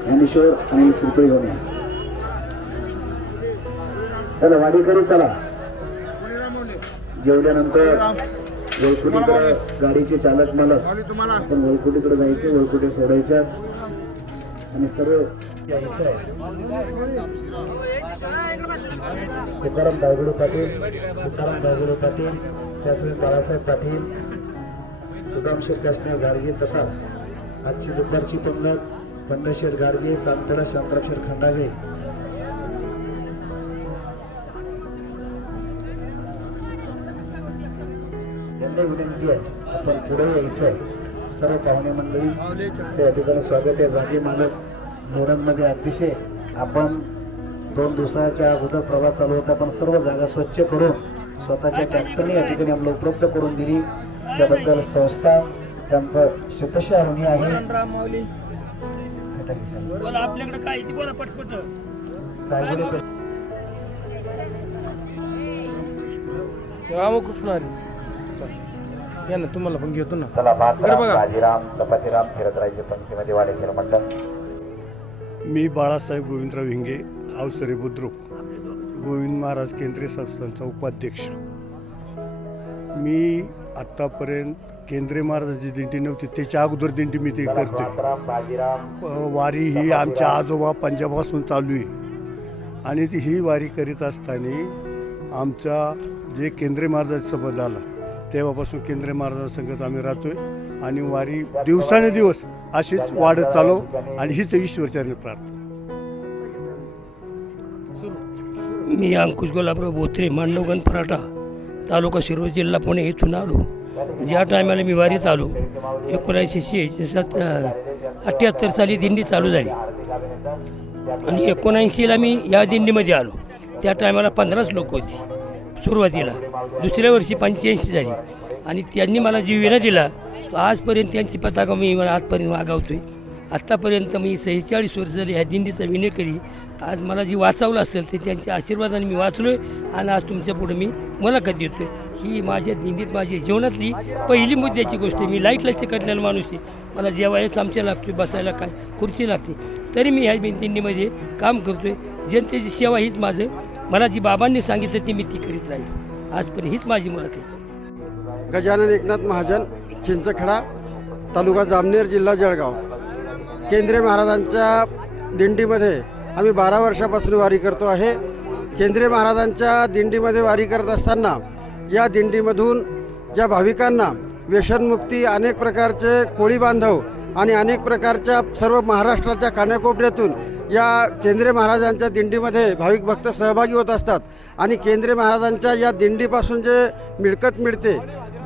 ज्ञानेश्वर आणि श्रीफळ घेऊन या. चला वाडीकडे चला. जेवल्यानंतर वळकुटीकडे गाडीचे चालक मालक आपण वळकुटीकडे जायचे वळकुटी सोडायच्या आणि सर्व यायचं आहे. तुकाराम दायगुडे पाटील त्याचवेळी बाळासाहेब पाटील सुदामशेठ काशने गाडगे तथा आजची दुपारची पंगत पंढरशेठ गाडगे सांतडा शांतरामशेठ खंडागे यांना विनंती आहे आपण पुढे यायचं आहे. सर्व पाहुणे मंडळी त्या ठिकाणी स्वागत आहे. जागे मालक लोणंदमध्ये अतिशय आपण 2 दिवसाच्या अगोदर प्रवास चालू होता पण सर्व जागा स्वच्छ करून स्वतःच्या ट्रॅक्टरने या ठिकाणी आम्हाला उपलब्ध करून दिली. त्याबद्दल संस्था त्यांचं शतशः ऋणी आहे. आपल्याकडे काय बोला पटपट. रामकृष्ण या ना तुम्हाला पण घेतो ना. चला बाजीराम चपातीराम फिरतरायचे पंचमध्ये वाडेकर मंडळ. मी बाळासाहेब गोविंदराव हिंगे अवसरे बुद्रुक गोविंद महाराज केंद्रीय संस्थांचा उपाध्यक्ष. मी आत्तापर्यंत केंद्रीय महाराजांची दिंडी नव्हती त्याच्या अगोदर दिंडी मी ते करते. वारी ही आमच्या आजोबा पंजाबपासून चालू आहे आणि ती ही वारी करीत असताना आमचा जे केंद्रीय महाराजांचा संबंध आला तेव्हापासून केंद्रीय महाराजांसंगत आम्ही राहतोय आणि वारी दिवसानुदिवस अशीच वाढत चालव आणि हीच ईश्वरचरणी प्रार्थना. मी अंकुश गुलाबराव बोत्रे मांडवगण फराटा तालुका शिरोळ जिल्हा पुणे इथून आलो. ज्या टायमाला मी वारीत आलो 1978 साली दिंडी चालू झाली आणि 79ला मी या दिंडीमध्ये आलो. त्या टायमाला 15च लोक होती सुरुवातीला. दुसऱ्या वर्षी 85 झाली आणि त्यांनी मला जी विना दिला तो आजपर्यंत त्यांची पताका मी आजपर्यंत मागवतो आहे. आत्तापर्यंत मी 46 वर्ष झाली ह्या दिंडीचा विनेकरी. आज मला जी वाचवलं असेल ते त्यांच्या आशीर्वादाने मी वाचलो आहे आणि आज तुमच्या पुढे मी मुलाखत देतो आहे. ही माझ्या दिंडीत माझ्या जीवनातली पहिली मुद्द्याची गोष्ट आहे. मी लाईट चिकटलेला माणूस आहे. मला जेवायला चमचा लागतो, बसायला काय खुर्ची लागते, तरी मी ह्या दिंडीमध्ये काम करतो आहे. जनतेची सेवा हीच माझं, मला जी बाबांनी सांगितलं ती मी ती करीत राहील. आजपर्यंत हीच माझी मुलाखत. गजानन एकनाथ महाजन, चिंचखेडा, तालुका जामनेर, जिल्हा जळगाव. केंद्रीय महाराजांच्या दिंडीमध्ये आम्ही 12 वर्षापासून वारी करतो आहे. केंद्रीय महाराजांच्या दिंडीमध्ये वारी करत असताना या दिंडीमधून ज्या भाविकांना व्यसनमुक्ती, अनेक प्रकारचे कोळी बांधव आणि अनेक प्रकारच्या सर्व महाराष्ट्राच्या कानाकोपऱ्यातून या केंद्रीय महाराजांच्या दिंडीमध्ये भाविक भक्त सहभागी होत असतात. आणि केंद्रीय महाराजांच्या या दिंडीपासून जे मिळकत मिळते,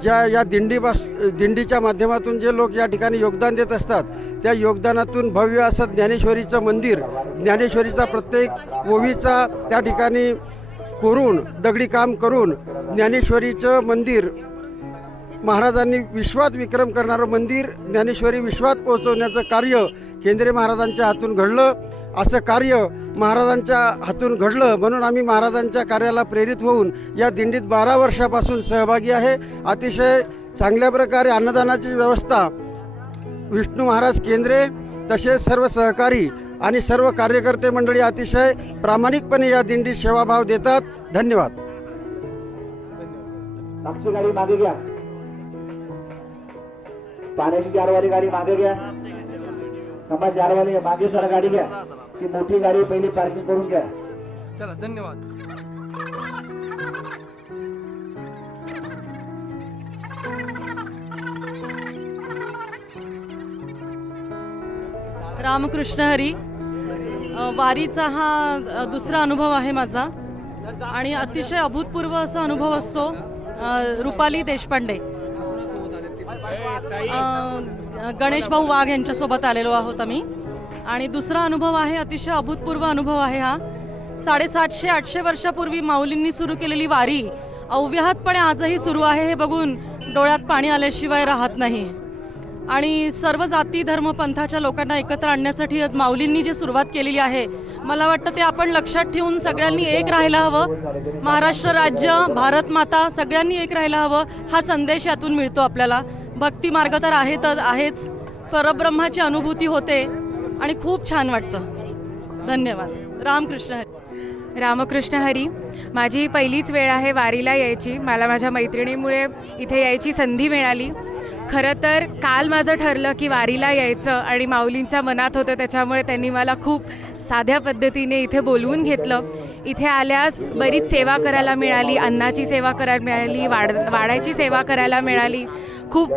या दिंडीच्या माध्यमातून जे लोक या ठिकाणी योगदान देत असतात, त्या योगदानातून भव्य असं ज्ञानेश्वरीचं मंदिर, ज्ञानेश्वरीचा प्रत्येक ओवीचा त्या ठिकाणी कोरून, दगडी काम करून ज्ञानेश्वरीचं मंदिर, महाराजांनी विश्वात विक्रम करणारं मंदिर ज्ञानेश्वरी विश्वात पोहोचवण्याचं कार्य केंद्रीय महाराजांच्या हातून घडलं. असं कार्य महाराजांच्या हातून घडलं म्हणून आम्ही महाराजांच्या कार्याला प्रेरित होऊन या दिंडीत 12 वर्षापासून सहभागी आहे. अतिशय चांगल्या प्रकारे अन्नदानाची व्यवस्था विष्णू महाराज केंद्रे, तसेच सर्व सहकारी आणि सर्व कार्यकर्ते मंडळी अतिशय प्रामाणिकपणे या दिंडीत सेवाभाव देतात. धन्यवाद. आमची गाडी मागे घ्या, पाण्याची 4 वाली गाडी मागे घ्या. 4 वाली मागे सर गाडी घ्या. ती मोठी गाडी पहिली पार्किंग करून घ्या. चला, धन्यवाद. रामकृष्ण हरी. वारीचा हा दुसरा अनुभव आहे माझा आणि अतिशय अभूतपूर्व असा अनुभव असतो. रुपाली देशपांडे, गणेश भाऊ वाघ यांच्यासोबत आलेलो आहोत आम्ही. आणि दुसरा अनुभव आहे, अतिशय अभूतपूर्व अनुभव आहे हा. 750-800 वर्षापूर्वी माऊलींनी सुरू केलेली वारी अव्याहतपणे आजही सुरू आहे हे बघून डोळ्यात पाणी आल्याशिवाय राहत नाही. आणि सर्व जाती धर्म पंथाच्या लोकांना एकत्र आणण्यासाठी माऊलींनी जी सुरुवात केलेली आहे, मला वाटतं ते आपण लक्षात ठेवून सगळ्यांनी एक राहायला हवं. महाराष्ट्र राज्य, भारत माता सगळ्यांनी एक राहायला हवं हा संदेश यातून मिळतो आपल्याला. भक्ती मार्ग तर आहेच, परब्रह्माची अनुभूती होते आणि खूप छान वाटतं. धन्यवाद. रामकृष्ण हरी. रामकृष्ण हरी. माझी पहिलीच वेळ आहे वारीला यायची. मला माझ्या मैत्रिणीमुळे इथे यायची संधी मिळाली. खरं तर काल माझं ठरलं की वारीला यायचं आणि माऊलींच्या मनात होतं, त्याच्यामुळे त्यांनी मला खूप साध्या पद्धतीने इथे बोलवून घेतलं. इथे आल्यास बरीच सेवा करायला मिळाली, अन्नाची सेवा करायला मिळाली, वाड्याची सेवा करायला मिळाली. खूप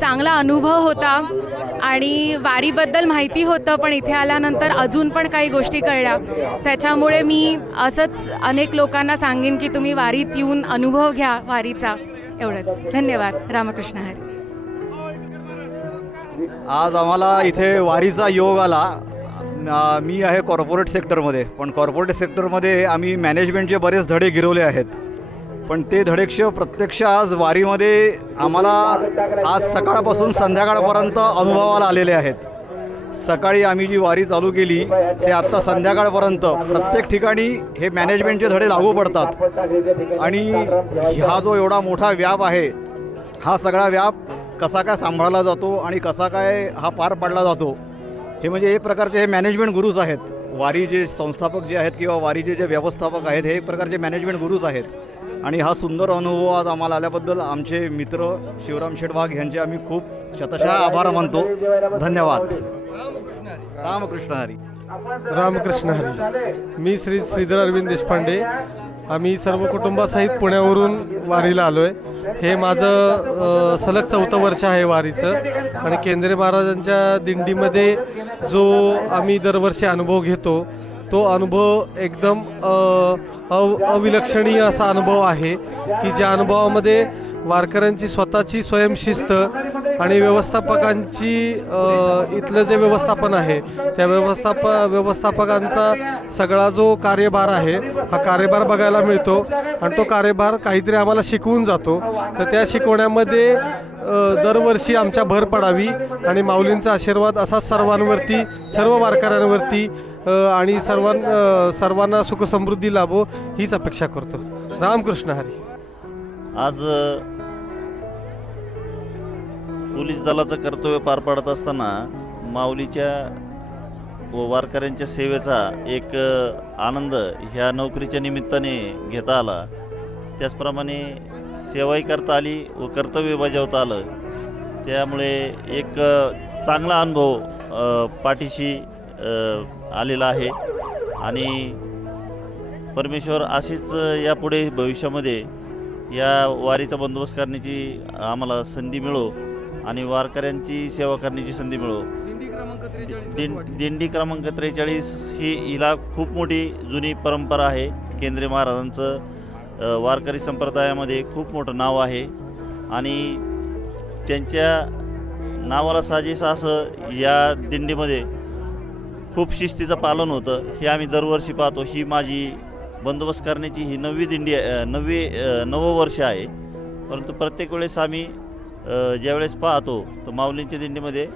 चांगला अनुभव होता आणि वारीबद्दल माहिती होतं, पण इथे आल्यानंतर अजून पण काही गोष्टी कळल्या. त्याच्यामुळे मी असंच अनेक लोकांना सांगेन की तुम्ही वारीत येऊन अनुभव घ्या वारीचा. एवढंच. धन्यवाद. रामकृष्ण हरी. आज आम्हाला इथे वारीचा योग आला. मी आहे कॉर्पोरेट सेक्टरमध्ये, पण कॉर्पोरेट सेक्टरमध्ये आम्ही मॅनेजमेंटचे बरेच धडे गिरवले आहेत, पण ते धडेक्ष प्रत्यक्ष आज वारीमध्ये आम्हाला आज सकाळपासून संध्याकाळपर्यंत अनुभवाला आलेले आहेत. सकाळी आम्ही जी वारी चालू केली ते आत्ता संध्याकाळपर्यंत प्रत्येक ठिकाणी हे मॅनेजमेंटचे धडे लागू पडतात. आणि हा जो एवढा मोठा व्याप आहे, हा सगळा व्याप कसा काय सांभाळला जातो आणि कसा काय हा पार पाडला जातो, हे म्हणजे एक प्रकारचे हे मॅनेजमेंट गुरुज आहेत. वारी जे संस्थापक जे आहेत किंवा वारीचे जे व्यवस्थापक आहेत, हे एक प्रकारचे मॅनेजमेंट गुरुज आहेत. आणि हा सुंदर अनुभव आज आम्हाला आल्याबद्दल आमचे मित्र शिवराम शेठ वाघ यांचे आम्ही खूप शतशः आभार मानतो. धन्यवाद. रामकृष्ण हरी. रामकृष्ण हरी. मी श्रीधर अरविंद देशपांडे. आम्ही सर्व कुटुंबासहित पुण्यावरून वारीला आलो आहे. हे माझं सलग 4थं वर्ष आहे वारीचं. आणि केंद्रीय महाराजांच्या दिंडीमध्ये जो आम्ही दरवर्षी अनुभव घेतो, तो अनुभव एकदम अविलक्षणीय असा अनुभव आहे की ज्या अनुभवामध्ये वारकऱ्यांची स्वतःची स्वयंशिस्त आणि व्यवस्थापकांची इथलं जे व्यवस्थापन आहे त्या व्यवस्थापकांचा सगळा जो कार्यभार आहे हा कार्यभार बघायला मिळतो आणि तो कार्यभार काहीतरी आम्हाला शिकवून जातो. तर त्या शिकवण्यामध्ये दरवर्षी आमच्या भर पडावी आणि माऊलींचा आशीर्वाद असा सर्वांवरती, सर्व वारकऱ्यांवरती आणि सर्वांना सुखसमृद्धी लाभो हीच अपेक्षा करतो. रामकृष्ण हरी. आज पोलीस दलाचं कर्तव्य पार पाडत असताना माऊलीच्या व वारकऱ्यांच्या सेवेचा एक आनंद ह्या नोकरीच्या निमित्ताने घेता आला. त्याचप्रमाणे सेवाही करता आली व कर्तव्य बजावता आलं. त्यामुळे एक चांगला अनुभव पाठीशी आलेला आहे आणि परमेश्वर अशीच यापुढे भविष्यामध्ये या वारीचा बंदोबस्त करण्याची आम्हाला संधी मिळो आणि वारकऱ्यांची सेवा करण्याची संधी मिळो. दिंडी क्रमांक 43 ही हिला खूप मोठी जुनी परंपरा आहे. केंद्रीय महाराजांचं वारकरी संप्रदायामध्ये खूप मोठं नाव आहे आणि त्यांच्या नावाला साजेसं असं या दिंडीमध्ये खूप शिस्तीचं पालन होतं. हे आम्ही दरवर्षी पाहतो. ही माझी बंदोबस्त करण्याची ही 9वी दिंडी 9वं वर्ष आहे. परंतु प्रत्येक वेळेस आम्ही ज्यावेळेस पाहतो तर माऊलींच्या दिंडीमध्ये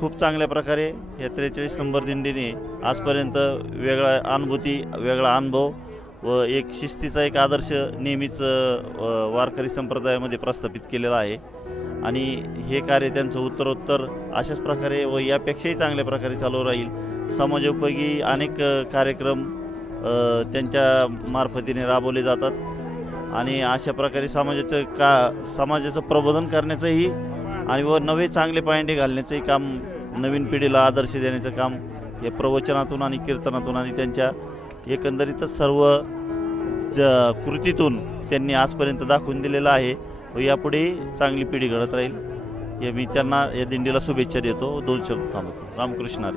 खूप चांगल्या प्रकारे या 43 नंबर दिंडीने आजपर्यंत वेगळा अनुभूती, वेगळा अनुभव व एक शिस्तीचा एक आदर्श नेहमीच वारकरी संप्रदायामध्ये प्रस्थापित केलेला आहे आणि हे कार्य त्यांचं उत्तरोत्तर अशाच प्रकारे व यापेक्षाही चांगल्या प्रकारे चालू राहील. समाजोपयोगी अनेक कार्यक्रम त्यांच्या मार्फतीने राबवले जातात आणि अशा प्रकारे समाजाचं प्रबोधन करण्याचंही आणि व नवे चांगले पायंडे घालण्याचंही काम, नवीन पिढीला आदर्श देण्याचं काम या प्रवचनातून आणि कीर्तनातून आणि त्यांच्या एकंदरीतच सर्व कृतीतून त्यांनी आजपर्यंत दाखवून दिलेलं आहे व यापुढे चांगली पिढी घडत राहील. हे मी त्यांना या दिंडीला शुभेच्छा देतो. 2 शब्द थांबतो. रामकृष्ण हरी.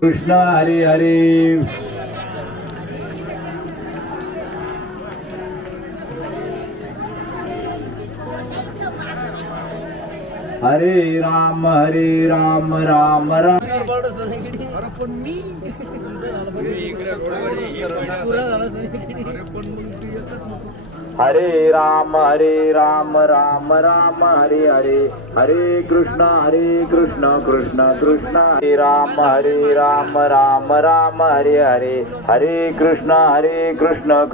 कृष्ण हरी हरी. हरे राम राम राम. हरे राम राम राम हरे हरे. हरे कृष्ण कृष्ण कृष्ण. हरे राम राम राम हरे हरे. हरे कृष्ण कृष्ण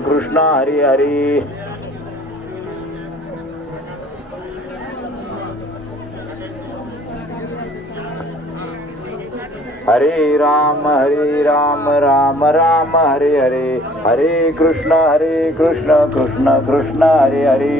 कृष्ण हरे हरे. हरे राम राम राम हरे हरे. हरे कृष्ण कृष्ण कृष्ण हरे हरे.